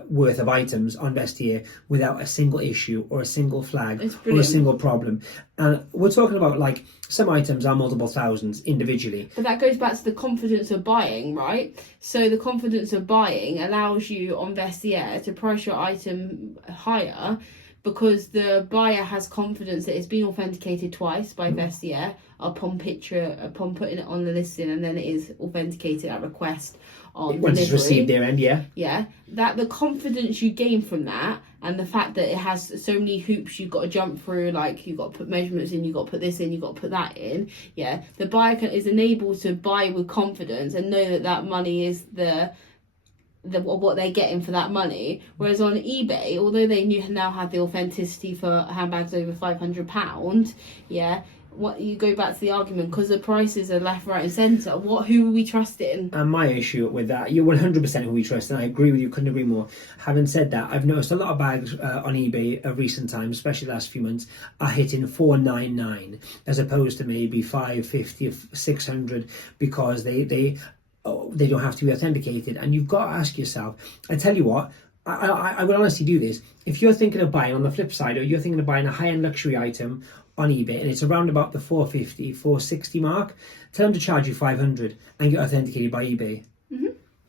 worth of items on Vestiaire without a single issue or a single flag or a single problem. And we're talking about like some items are multiple thousands individually. But that goes back to the confidence of buying, right? So the confidence of buying allows you on Vestiaire to price your item higher, because the buyer has confidence that it's been authenticated twice by Vestiaire upon putting it on the listing, and then it is authenticated at request on once delivery. it's received their end, yeah, that the confidence you gain from that, and the fact that it has so many hoops you've got to jump through, like you've got to put measurements in, you've got to put this in, you've got to put that in, the buyer is enabled to buy with confidence and know that money is what they're getting for that money. Whereas on eBay, although they now have the authenticity for handbags over £500, what you go back to the argument, because the prices are left, right and centre, who are we trusting? And my issue with that, you're 100% who we trust, and I agree with you, couldn't agree more. Having said that, I've noticed a lot of bags on eBay of recent times, especially the last few months, are hitting $499 as opposed to maybe $550 or $600, because they don't have to be authenticated. And you've got to ask yourself, I tell you what, I would honestly do this. If you're thinking of buying, on the flip side, or you're thinking of buying a high-end luxury item on eBay and it's around about the $450, $460 mark, tell them to charge you $500 and get authenticated by eBay.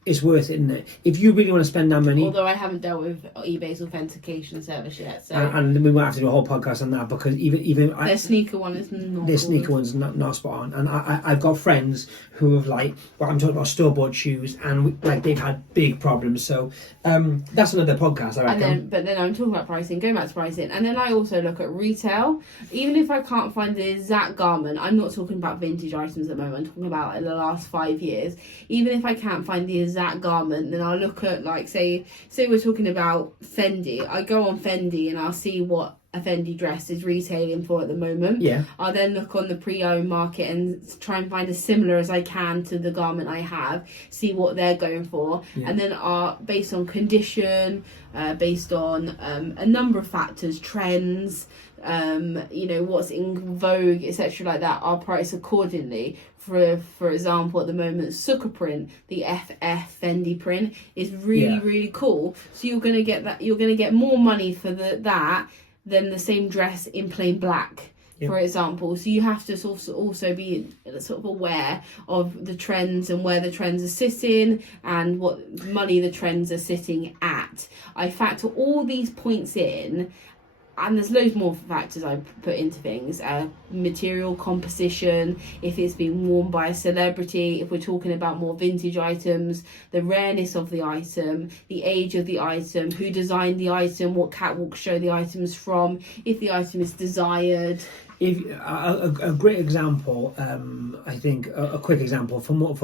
It's worth it, isn't it? If you really want to spend that money. Although I haven't dealt with eBay's authentication service yet, so and we might have to do a whole podcast on that, because even their sneaker one is not. Their sneaker one's not spot on, and I've got friends who have I'm talking about store-bought shoes, and they've had big problems. So that's another podcast, I reckon. But then I'm talking about pricing. Going back to pricing, and then I also look at retail. Even if I can't find the exact garment, I'm not talking about vintage items at the moment. I'm talking about the last 5 years. Even if I can't find the exact garment, then I'll look at say we're talking about Fendi. I go on Fendi and I'll see what a Fendi dress is retailing for at the moment. I'll then look on the pre-owned market and try and find as similar as I can to the garment I have, see what they're going for, and then based on condition, based on a number of factors, trends, what's in vogue, etc. like that, I'll price accordingly. For example, at the moment, Sucker print, the FF Fendi print, is really cool. So you're gonna get more money for that than the same dress in plain black, for example. So you have to also be sort of aware of the trends and where the trends are sitting and what money the trends are sitting at. I factor all these points in. And there's loads more factors I put into things. Material composition, if it's been worn by a celebrity, if we're talking about more vintage items, the rareness of the item, the age of the item, who designed the item, what catwalk show the item's from, if the item is desired. If a great example, I think a quick example for not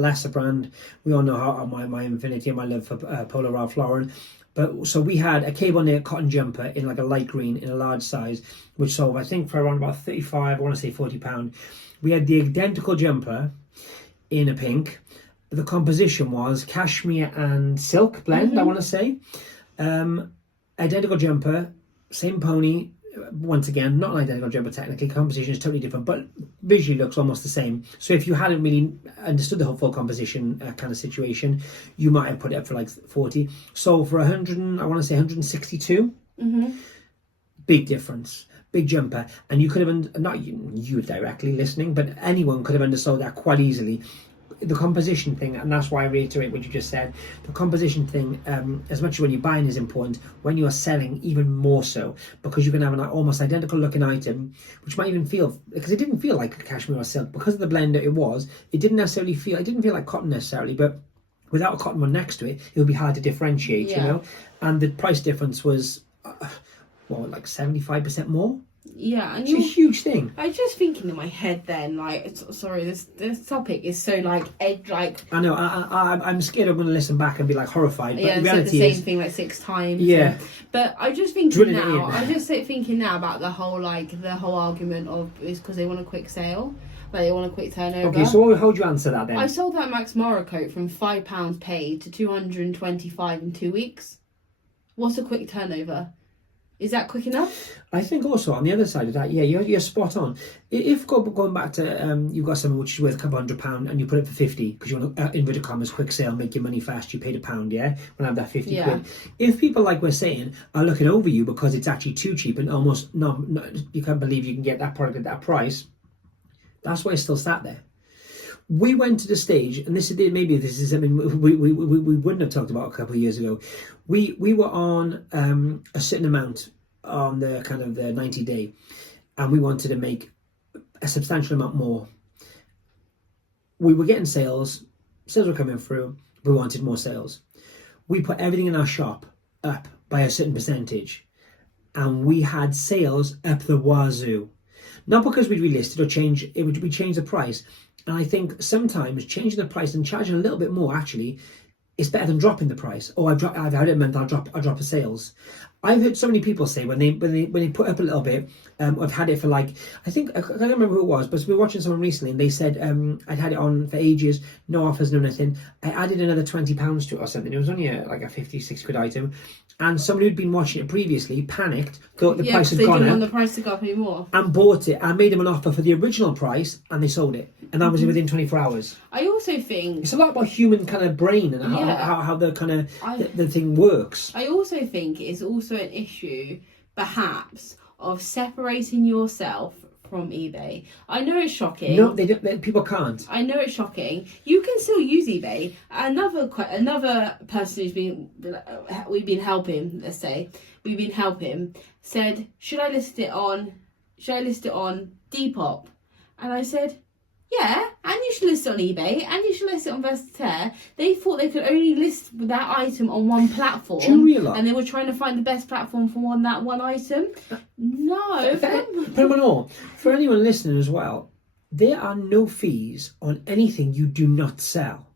lesser brand. We all know how my infinity and my love for Polo Ralph Lauren. But so we had a cable knit cotton jumper in a light green in a large size, which sold I think for around about 35, I want to say £40. We had the identical jumper in a pink, but the composition was cashmere and silk blend. I want to say identical jumper, same pony. Once again, not an identical jumper technically, composition is totally different, but visually looks almost the same. So if you hadn't really understood the whole full composition kind of situation, you might have put it up for 40. So for 100, I want to say 162, big difference, big jumper. And you could have, not you directly listening, but anyone could have undersold that quite easily. The composition thing, and that's why I reiterate what you just said, the composition thing, as much as when you're buying is important, when you're selling even more so, because you can have an almost identical looking item, which might even feel, because it didn't feel like a cashmere or silk, because of the blend that it didn't feel like cotton necessarily, but without a cotton one next to it, it would be hard to differentiate, and the price difference was, 75% more? Yeah, and it's a huge thing. I was just thinking in my head then, this topic is so I know. I'm scared I'm going to listen back and be horrified. But the reality is the same thing 6 times. Yeah. But I'm just thinking now. I'm just thinking now about the whole argument of it's because they want a quick sale, they want a quick turnover. Okay, so how would you answer that then? I sold that Max Mara coat from £5 paid to 225 in 2 weeks. What's a quick turnover? Is that quick enough? I think also on the other side of that, yeah, you're spot on. If going back to you've got something which is worth a couple £100 and you put it for 50 because you want to inverted commas quick sale, make your money fast, you paid £1, yeah, we'll have that 50 quid. If people, like we're saying, are looking over you because it's actually too cheap and almost no, you can't believe you can get that product at that price, that's why it's still sat there. We went to the stage, and this is something we wouldn't have talked about a couple of years ago. We were on a certain amount on the kind of the 90-day, and we wanted to make a substantial amount more. We were getting sales were coming through, we wanted more sales. We put everything in our shop up by a certain percentage, and we had sales up the wazoo. Not because we'd relisted or we changed the price. And I think sometimes changing the price and charging a little bit more actually is better than dropping the price. Oh, I've had it meant I'll drop a sales. I've heard so many people say when they put up a little bit, I've had it for like, I can't remember who it was, but we were watching someone recently and they said I'd had it on for ages, no offers, no nothing. I added another £20 to it or something. It was only like a 50, 60 quid item. And somebody who'd been watching it previously panicked, thought the price had gone up. They didn't want the price to go up anymore. And bought it and made them an offer for the original price and they sold it. And that was within 24 hours. I also think it's a lot about human kind of brain and how the kind of the thing works. I also think it's also an issue, perhaps, of separating yourself from eBay. I know it's shocking. No, people can't. I know it's shocking. You can still use eBay. Another person we've been helping, let's say, said, should I list it on Depop? And I said, yeah, and you should list it on eBay, and you should list it on Versatile. They thought they could only list that item on one platform. Do you realise? And they were trying to find the best platform for that one item. No. For anyone listening as well, there are no fees on anything you do not sell.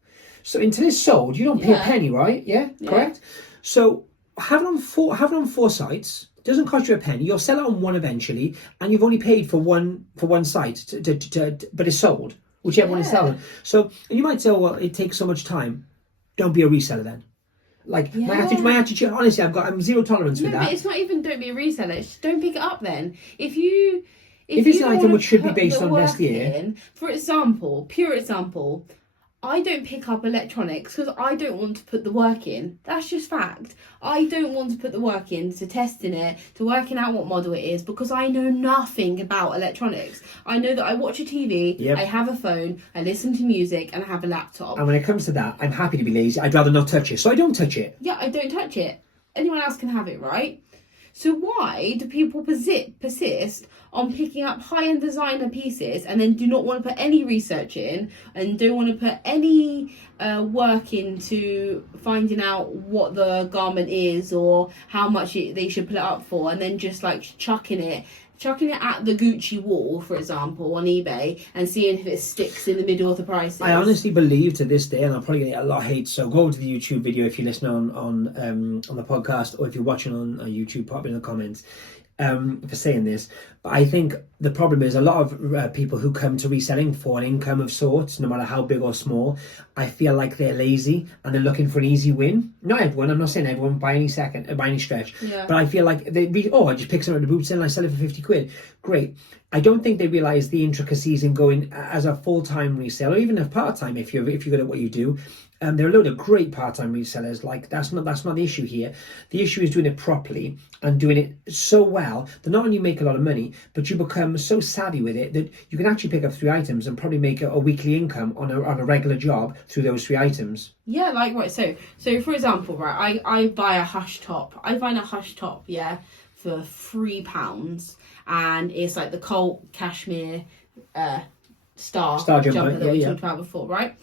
So until it's sold, you don't pay a penny, right? Yeah, correct? So have it on four sites. Doesn't cost you a penny. You'll sell it on one eventually, and you've only paid for one site, but it's sold, whichever one is selling. So, and you might say, oh, well, it takes so much time. Don't be a reseller then. Like my attitude, honestly, I'm zero tolerance with that. No, but it's not even don't be a reseller. It's just don't pick it up then. If it's an item which should be based on best year. For example, pure example. I don't pick up electronics because I don't want to put the work in. That's just fact. I don't want to put the work in to testing it, to working out what model it is, because I know nothing about electronics. I know that I watch a TV, I have a phone, I listen to music, and I have a laptop. And when it comes to that, I'm happy to be lazy. I'd rather not touch it, so I don't touch it. Yeah, I don't touch it. Anyone else can have it, right? So why do people persist on picking up high-end designer pieces and then do not want to put any research in and don't want to put any work into finding out what the garment is or how much they should put it up for, and then just like chucking it at the Gucci wall, for example, on eBay and seeing if it sticks in the middle of the prices? I honestly believe to this day, and I'm probably going to get a lot of hate, so go to the YouTube video if you listen on the podcast, or if you're watching on YouTube, pop in the comments for saying this. But I think the problem is a lot of people who come to reselling for an income of sorts, no matter how big or small, I feel like they're lazy and they're looking for an easy win. Not everyone, I'm not saying everyone by any stretch, but I feel like I just pick something at the boot sale and I sell it for 50 quid. Great. I don't think they realise the intricacies in going as a full-time reseller, or even a part-time if you're good at what you do. There are a load of great part-time resellers. Like that's not the issue here. The issue is doing it properly and doing it so well that not only you make a lot of money, but you become so savvy with it that you can actually pick up 3 items and probably make a weekly income on a regular job through those 3 items. Yeah, like right. So for example, right, I buy a Hush top. I find a Hush top, for £3, and it's like the Colt cashmere star jumper that we talked about before, right?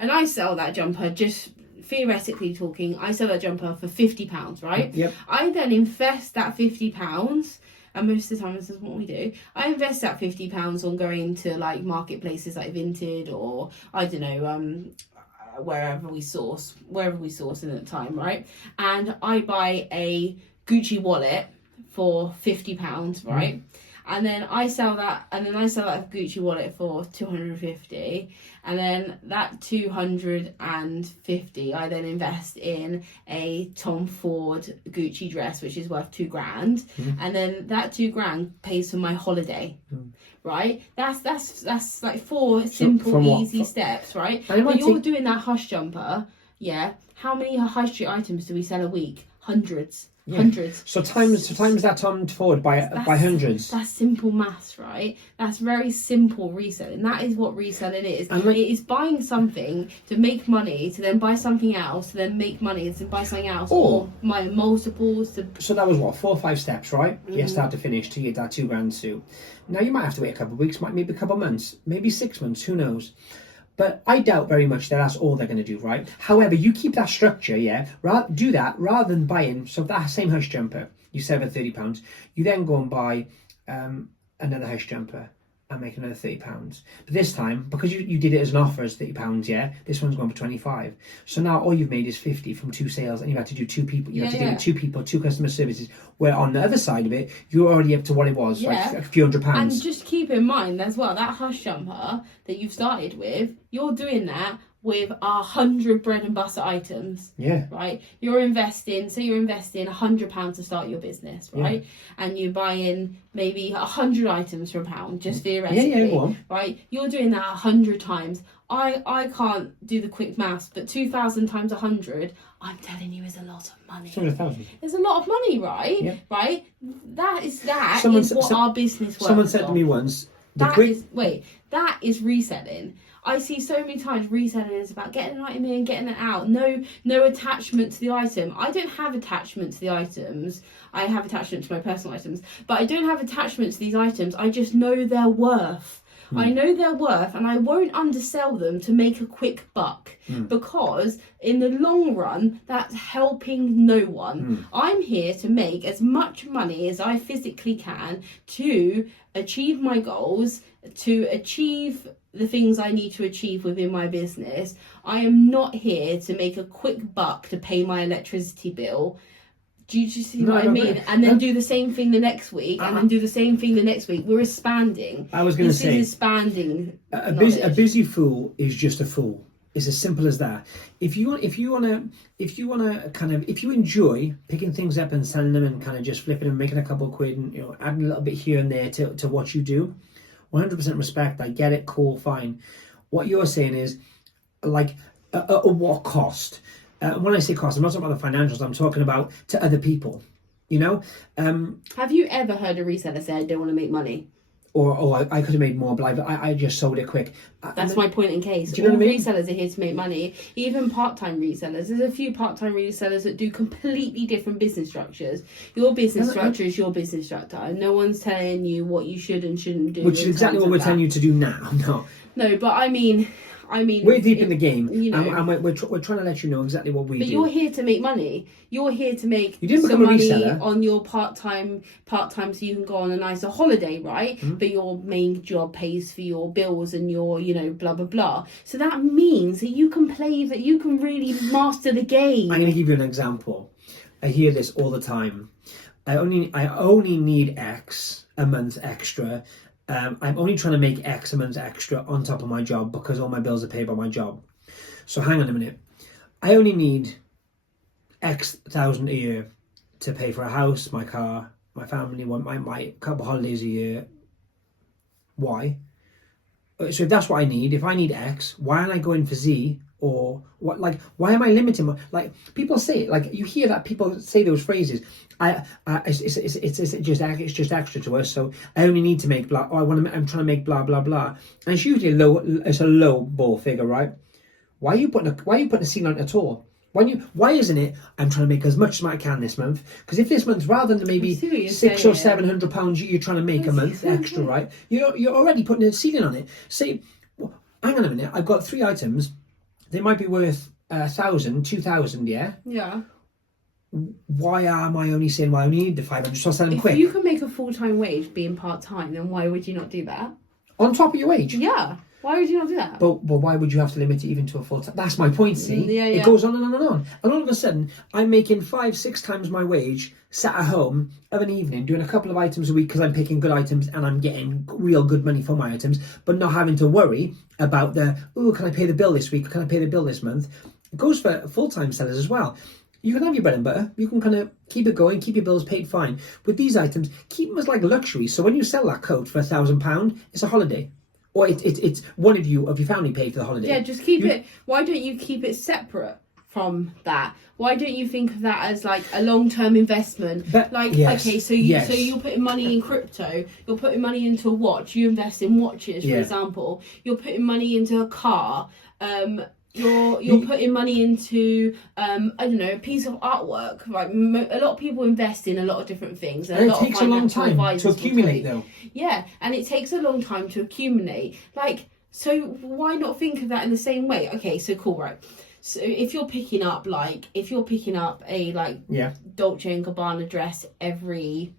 And I sell that jumper, just theoretically talking, I sell that jumper for £50, right? Yep. I then invest that £50, and most of the time this is what we do. I invest that £50 on going to like marketplaces like Vinted, or I don't know, wherever we source in at the time, right? And I buy a Gucci wallet for £50, right? and then I sell that Gucci wallet for 250, and then that 250 I then invest in a Tom Ford Gucci dress, which is worth $2,000, and then that $2,000 pays for my holiday. Right, that's like 4 simple, easy steps, right? But you're doing that hush jumper, yeah. How many high street items do we sell a week? Hundreds. So times that Tom Ford by hundreds. That's simple maths, right? That's very simple reselling. That is what reselling is. It is buying something to make money, to then buy something else, to then make money, to buy something else, or my multiples. So that was what, 4 or 5 steps, right? Yeah, start to finish to get that $2,000 suit. Now you might have to wait a couple of weeks, maybe a couple of months, maybe 6 months, who knows? But I doubt very much that that's all they're going to do, right? However, you keep that structure, yeah? Do that rather than buying, so that same hush jumper, you sell for £30, you then go and buy another hush jumper and make another £30. But this time, because you did it as an offer as £30, yeah, this one's going for 25. So now all you've made is 50 from 2 sales, and you have to do 2 people. You have to deal with 2 people, 2 customer services. Where on the other side of it, you're already up to what it was, like a few £100. And just keep in mind as well, that hush jumper that you've started with, you're doing that with 100 bread and butter items. Yeah. Right? You're investing £100 to start your business, right? Yeah. And you're buying maybe 100 items for £1, just theoretically. Yeah, go on. Right? You're doing that 100 times. I can't do the quick maths, but 2,000 times 100, I'm telling you, is a lot of money. 200,000. It's a lot of money, right? Yeah. Right? That is what our business works. Someone said to me once, that is reselling. I see so many times reselling is about getting an item in, getting it out. No attachment to the item. I don't have attachment to the items. I have attachment to my personal items, but I don't have attachment to these items. I just know their worth. I know their worth, and I won't undersell them to make a quick buck, because in the long run, that's helping no one. I'm here to make as much money as I physically can to achieve my goals, to achieve the things I need to achieve within my business. I am not here to make a quick buck to pay my electricity bill. Do you see what I mean? And then do the same thing the next week, and then do the same thing the next week. We're expanding. I was going to say, this is expanding. A busy fool is just a fool. It's as simple as that. If you enjoy picking things up and selling them and kind of just flipping and making a couple of quid and adding a little bit here and there to what you do, 100% respect. I get it. Cool, fine. What you're saying is, like, at what cost? When I say cost, I'm not talking about the financials. I'm talking about to other people. Have you ever heard a reseller say, "I don't want to make money"? Or I could have made more, but I just sold it quick. That's my point in case. Do you know what I mean? Resellers are here to make money. Even part-time resellers. There's a few part-time resellers that do completely different business structures. Your business structure is your business structure. No one's telling you what you should and shouldn't do. Which is exactly what we're telling you to do now. No, but I mean, we're deep in the game, and we're trying to let you know exactly what we do. But you're here to make money. You're here to make some money on your part-time, so you can go on a nicer holiday, right? But your main job pays for your bills and your, blah, blah, blah. So that means that you can really master the game. I'm going to give you an example. I hear this all the time. I only need X a month extra. I'm only trying to make X a month extra on top of my job because all my bills are paid by my job. So hang on a minute. I only need X thousand a year to pay for a house, my car, my family, my couple of holidays a year. Why? So if that's what I need, if I need X, why aren't I going for Z? Or what? Like, why am I limiting? Like, people say, like, you hear that people say those phrases. It's just extra to us. So I only need to make blah. I'm trying to make blah blah blah. And it's usually a low ball figure, right? Why are you putting a ceiling on it at all? Why isn't it? I'm trying to make as much as I can this month. Because if this month, rather than maybe £600 or £700 you're trying to make a month extra, right? You're already putting a ceiling on it. Say, well, hang on a minute. I've got 3 items. They might be worth 1,000, 2,000, yeah? Yeah. Why am I only saying, well, I only need the 500, so I'll sell them quick? If you can make a full-time wage being part-time, then why would you not do that? On top of your wage? Yeah. Why would you not do that? But why would you have to limit it even to a full time? That's my point, see? Yeah. It goes on and on and on. And all of a sudden, I'm making 5-6 times my wage, sat at home of an evening, doing a couple of items a week because I'm picking good items and I'm getting real good money for my items, but not having to worry about can I pay the bill this week? Can I pay the bill this month? It goes for full-time sellers as well. You can have your bread and butter. You can kind of keep it going, keep your bills paid fine. With these items, keep them as like luxury. So when you sell that coat for £1,000, it's a holiday. Or it's one of your family paid for the holiday. Yeah, just keep it. Why don't you keep it separate from that? Why don't you think of that as like a long-term investment? Okay, so you're putting money in crypto, you're putting money into a watch, you invest in watches, for example. You're putting money into a car. You're putting money into I don't know, a piece of artwork. Like a lot of people invest in a lot of different things, and it takes a long time to accumulate, though. Yeah, and it takes a long time to accumulate. Like, so why not think of that in the same way? Okay, so cool, right? So if you're picking up a Dolce and Gabbana dress every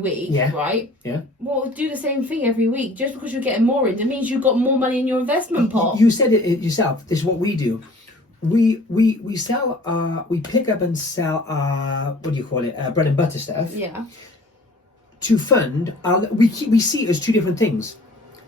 week, right? Yeah. Well, do the same thing every week. Just because you're getting more in, it means you've got more money in your investment pot. You said it yourself. This is what we do. We sell we pick up and sell bread and butter stuff. Yeah. To fund we see it as two different things.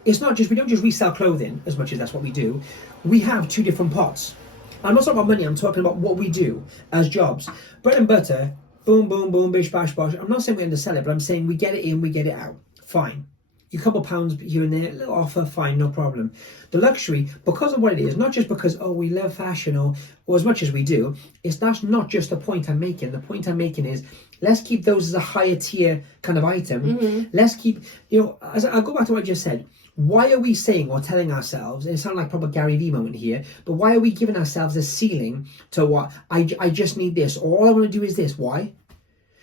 It's not just, we don't just resell clothing as much as that's what we do. We have two different pots. I'm not talking about money. I'm talking about what we do as jobs. Bread and butter. Boom, boom, boom, bish, bash, bosh. I'm not saying we undersell it, but I'm saying we get it in, we get it out. Fine. A couple of pounds here and there, a little offer, fine, no problem. The luxury, because of what it is, not just because, we love fashion or as much as we do, that's not just the point I'm making. The point I'm making is, let's keep those as a higher tier kind of item. Mm-hmm. Let's keep, I'll go back to what I just said. Why are we saying or telling ourselves, and it sounds like proper Gary Vee moment here, but why are we giving ourselves a ceiling to what, I just need this, or all I want to do is this? Why?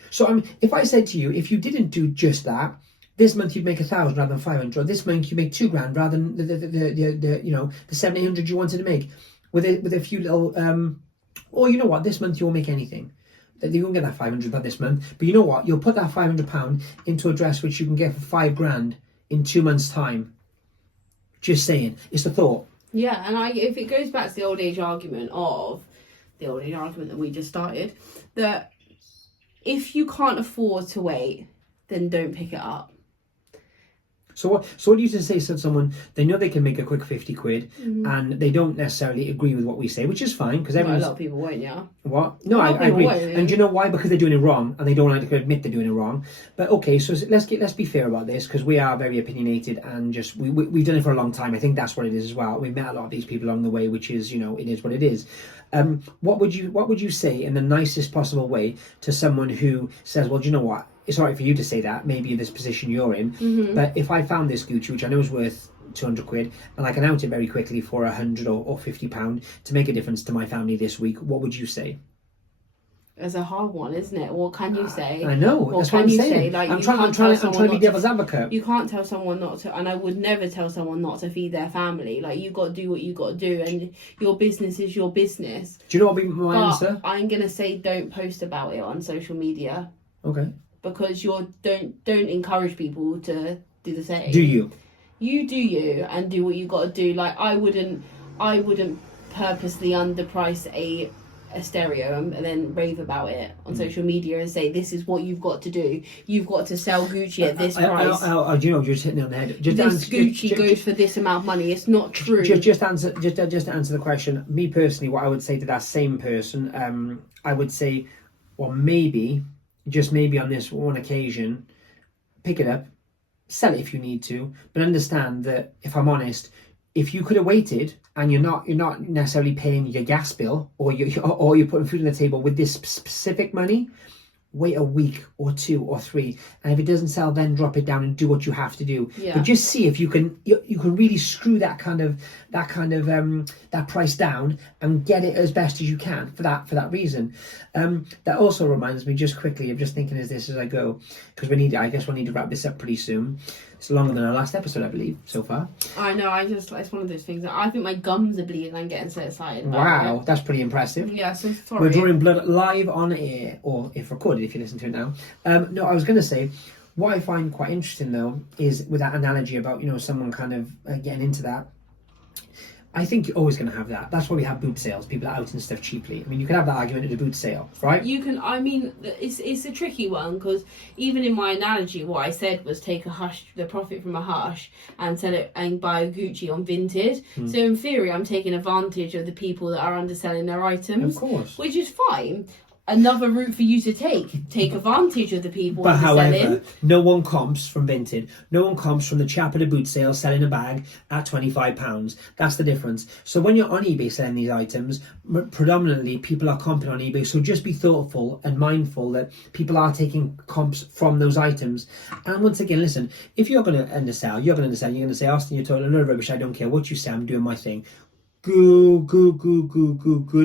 So if I said to you, if you didn't do just that, this month you'd make 1,000 rather than 500, or this month you make £2,000 rather than the 700-800 you wanted to make, with a few little, or you know what, this month you won't make anything. You won't get that £500 this month, but you know what, you'll put that £500 into a dress which you can get for £5,000 in 2 months' time. Just saying, it's the thought. Yeah, and if it goes back to the old age argument that we just started, that if you can't afford to wait, then don't pick it up. So what do you say to someone, they know they can make a quick 50 quid, mm-hmm. and they don't necessarily agree with what we say, which is fine, because a lot of people won't, yeah. What? No, I agree. And do you know why? Because they're doing it wrong, and they don't like to admit they're doing it wrong. But okay, so let's be fair about this, because we are very opinionated, and just we've done it for a long time. I think that's what it is as well. We've met a lot of these people along the way, which is, it is what it is. What would you say in the nicest possible way to someone who says, well, do you know what? It's all right for you to say that, maybe in this position you're in, mm-hmm. but if I found this Gucci, which I know is worth 200 quid, and I can out it very quickly for £100 or £50 to make a difference to my family this week, what would you say? It's a hard one, isn't it? What can you say? I know, that's what I'm saying. I'm trying to be devil's advocate. You can't tell someone not to, and I would never tell someone not to feed their family. Like, you got to do what you got to do, and your business is your business. Do you know what would be my answer? I'm going to say don't post about it on social media. Okay. Because don't encourage people to do the same. Do you? You do you, and do what you got to do. Like, I wouldn't purposely underprice a stereo and then rave about it on social media and say this is what you've got to do. You've got to sell Gucci at this price. You know, you're just hitting it on the head. Gucci goes for this amount of money. It's not true. Just to answer the question. Me personally, what I would say to that same person, I would say, well, maybe. Just maybe on this one occasion, pick it up, sell it if you need to, but understand that, if I'm honest, if you could have waited and you're not necessarily paying your gas bill or you're putting food on the table with this specific money, wait a week or 2 or 3, and if it doesn't sell, then drop it down and do what you have to do. Yeah. But just see if you can really screw that price down and get it as best as you can for that reason. That also reminds me, just quickly, I'm just thinking as I go, because I guess we'll need to wrap this up pretty soon. It's longer than our last episode, I believe, so far. I know, it's one of those things that I think my gums are bleeding. I'm getting so excited about Wow, it. That's pretty impressive. Yeah, so sorry. We're drawing blood live on air, or if recorded, if you listen to it now. No, I was going to say, What I find quite interesting though is with that analogy about, you know, someone kind of getting into that. I think you're always going to have that. That's why we have boot sales. People are outing stuff cheaply. I mean, you can have that argument at a boot sale, right? You can. I mean, it's a tricky one because even in my analogy, what I said was take the profit from a hush, and sell it and buy a Gucci on Vinted. So in theory, I'm taking advantage of the people that are underselling their items, Of course. which is fine. Another route for you to take advantage of the people But underselling. however, no one comps from Vinted. No one comps from the chap at a boot sale selling a bag at £25. That's the difference. So when you're on eBay selling these items, predominantly people are comping on eBay. So just be thoughtful and mindful that people are taking comps from those items. And once again, listen, if you're going to undersell, you're going to say, Austin, you're talking a lot of rubbish. I don't care what you say. I'm doing my thing. Good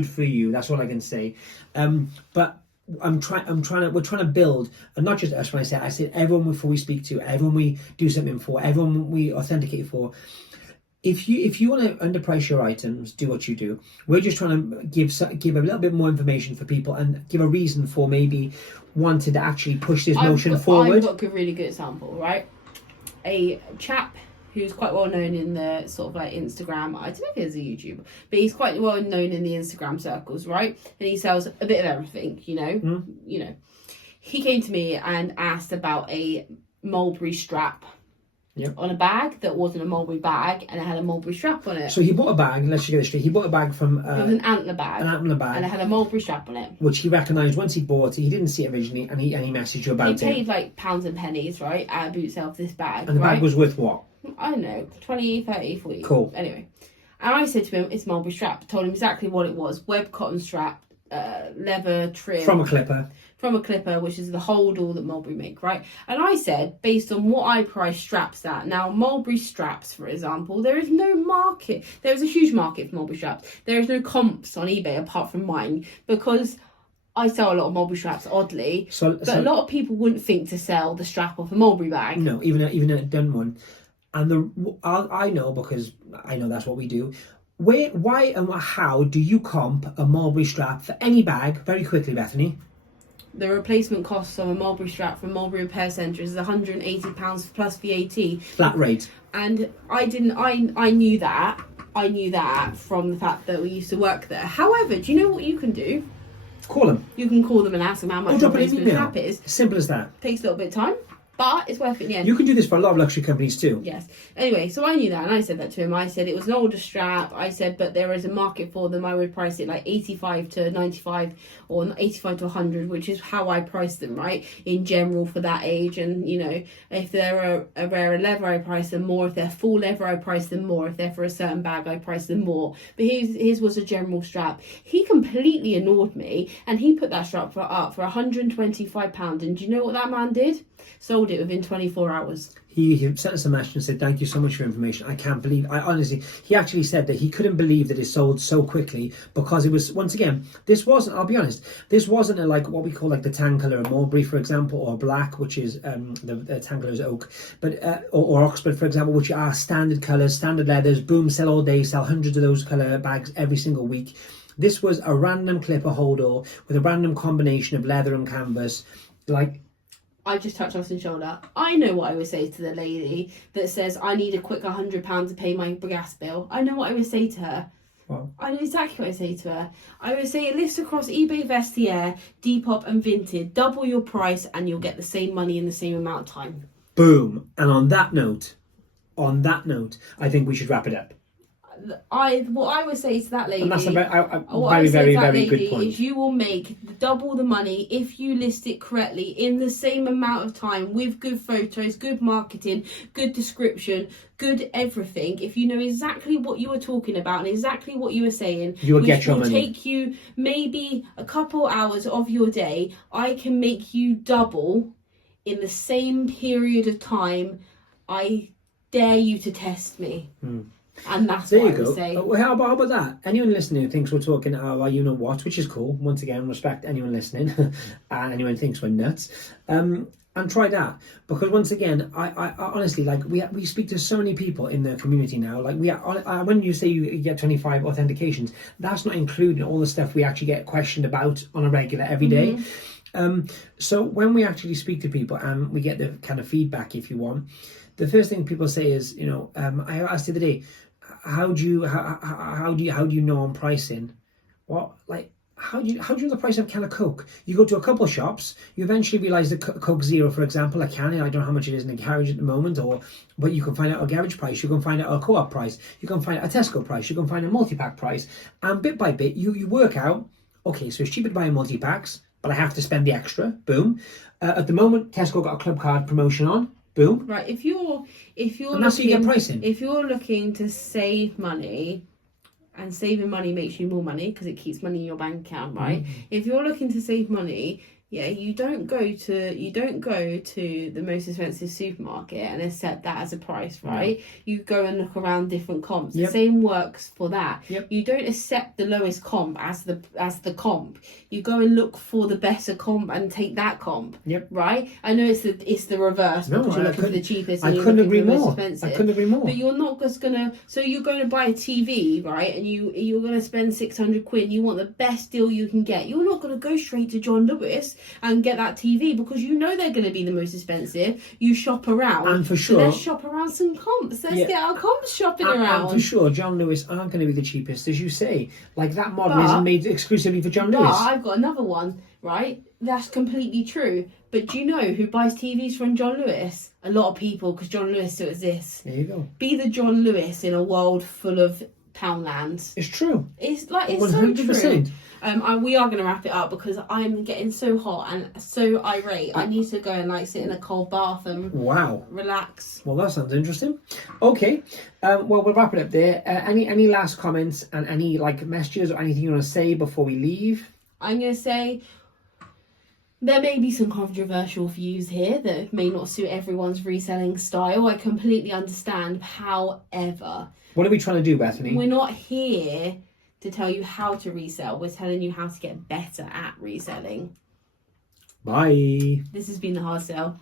for you. That's all I can say. But we're trying to build, and not just us. When I said everyone before we speak to, everyone we do something for, everyone we authenticate for. If you want to underprice your items, do what you do. We're just trying to give a little bit more information for people and give a reason for maybe wanting to actually push this motion forward. I've got a really good example, right? A chap who's quite well known in the sort of like Instagram. I don't know if he's a YouTuber, but he's quite well known in the Instagram circles, right? And he sells a bit of everything, you know. He came to me and asked about a mulberry strap on a bag that wasn't a mulberry bag, and it had a mulberry strap on it. So he bought a bag. Let's get this straight. He bought a bag from. It was an antler bag. And it had a mulberry strap on it, which he recognised once he bought it. He didn't see it originally, and he messaged you about it. He paid like pounds and pennies, right, at a boot sale for this bag. And the bag was worth what? I don't know, 20, 30, 40. Cool. Anyway, and I said to him, it's mulberry strap. Told him exactly what it was. Web cotton strap, leather trim. From a clipper. From a clipper, which is the hold-all that Mulberry make, right? And I said, based on what I price straps at, now Mulberry straps, for example, there is no market. There is a huge market for Mulberry straps. There is no comps on eBay apart from mine, because I sell a lot of Mulberry straps, oddly. But a lot of people wouldn't think to sell the strap off a Mulberry bag. No, even a done one. And I know, because I know that's what we do. Why and how do you comp a Mulberry strap for any bag very quickly, Bethany? The replacement cost of a Mulberry strap from Mulberry Repair Centre is £180 plus VAT. Flat rate. And I knew that. I knew that from the fact that we used to work there. However, do you know what you can do? Call them. You can call them and ask them how much the replacement strap is. Simple as that. Takes a little bit of time, but it's worth it in the end. You can do this for a lot of luxury companies too. Yes. Anyway, so I knew that, and I said that to him. I said it was an older strap. I said, but there is a market for them. I would price it like 85 to 95 or 85 to 100, which is how I price them, right? In general for that age. And, you know, if they're a rarer leather, I price them more. If they're full leather, I price them more. If they're for a certain bag, I price them more. But his was a general strap. He completely ignored me, and he put that strap up for £125. And do you know what that man did? Sold it within 24 hours. He sent us a message and said, thank you so much for your information. I can't believe, he actually said that he couldn't believe that it sold so quickly, because it was, once again, I'll be honest, this wasn't a, like what we call like the tan colour of Mulberry, for example, or black, which is the tan colour is oak, but or Oxford, for example, which are standard colours, standard leathers, boom, sell all day, sell hundreds of those colour bags every single week. This was a random clipper hold-all with a random combination of leather and canvas, like... I just touched Austin's shoulder. I know what I would say to the lady that says, I need a quick £100 to pay my gas bill. I know what I would say to her. Well, I know exactly what I say to her. I would say, list across eBay, Vestiaire, Depop and Vinted. Double your price and you'll get the same money in the same amount of time. Boom. And on that note, I think we should wrap it up. What I would say to that lady, and that's a very good point. Is you will make double the money if you list it correctly in the same amount of time with good photos, good marketing, good description, good everything. If you know exactly what you were talking about and exactly what you were saying, you will get your money. Which will take you maybe a couple hours of your day, I can make you double in the same period of time. I dare you to test me. And that's what I would say. How about that? Anyone listening who thinks we're talking about you know what, which is cool. Once again, respect anyone listening, and anyone who thinks we're nuts. And try that, because once again, I honestly, like we speak to so many people in the community now. Like when you say you get 25 authentications, that's not including all the stuff we actually get questioned about on a regular every day. So when we actually speak to people and we get the kind of feedback, if you want, the first thing people say is, you know, I asked the other day, how do you know on pricing? What, like, how do you know the price of a can of Coke? You go to a couple of shops, you eventually realise that Coke Zero, for example, a can, I don't know how much it is in the garage at the moment, but you can find out a garage price, you can find out a co-op price, you can find out a Tesco price, you can find a multi-pack price, and bit by bit you work out, okay, so it's cheaper to buy multi-packs, but I have to spend the extra. Boom. At the moment, Tesco got a club card promotion on. Boom. Right. If you're And that's how you get pricing. If you're looking to save money, and saving money makes you more money because it keeps money in your bank account, right? If you're looking to save money, yeah, you don't go to the most expensive supermarket and accept that as a price, right? You go and look around different comps. The same works for that. You don't accept the lowest comp as the comp. You go and look for the better comp and take that comp. Right? I know it's the reverse because you're looking for the cheapest and you're looking for the most expensive. I couldn't agree more. But you're not just gonna. So you're going to buy a TV, right? And you're going to spend 600 quid. You want the best deal you can get. You're not going to go straight to John Lewis and get that TV because you know they're going to be the most expensive. You shop around. And for sure. So let's shop around some comps. Let's get our comps shopping around. And for sure, John Lewis aren't going to be the cheapest, as you say. Like, that model isn't made exclusively for John Lewis. I've got another one, right? That's completely true. But do you know who buys TVs from John Lewis? A lot of people, because John Lewis still exists. There you go. Be the John Lewis in a world full of Poundlands. It's true. It's like, it's 100%. so true. We are going to wrap it up because I'm getting so hot and so irate. I need to go and sit in a cold bath and relax. Well, that sounds interesting. Okay, well, we'll wrap it up there. Any last comments and any messages or anything you want to say before we leave? I'm going to say there may be some controversial views here that may not suit everyone's reselling style. I completely understand. However, what are we trying to do, Bethany? We're not here to tell you how to resell. We're telling you how to get better at reselling. Bye. This has been The Hard Sell.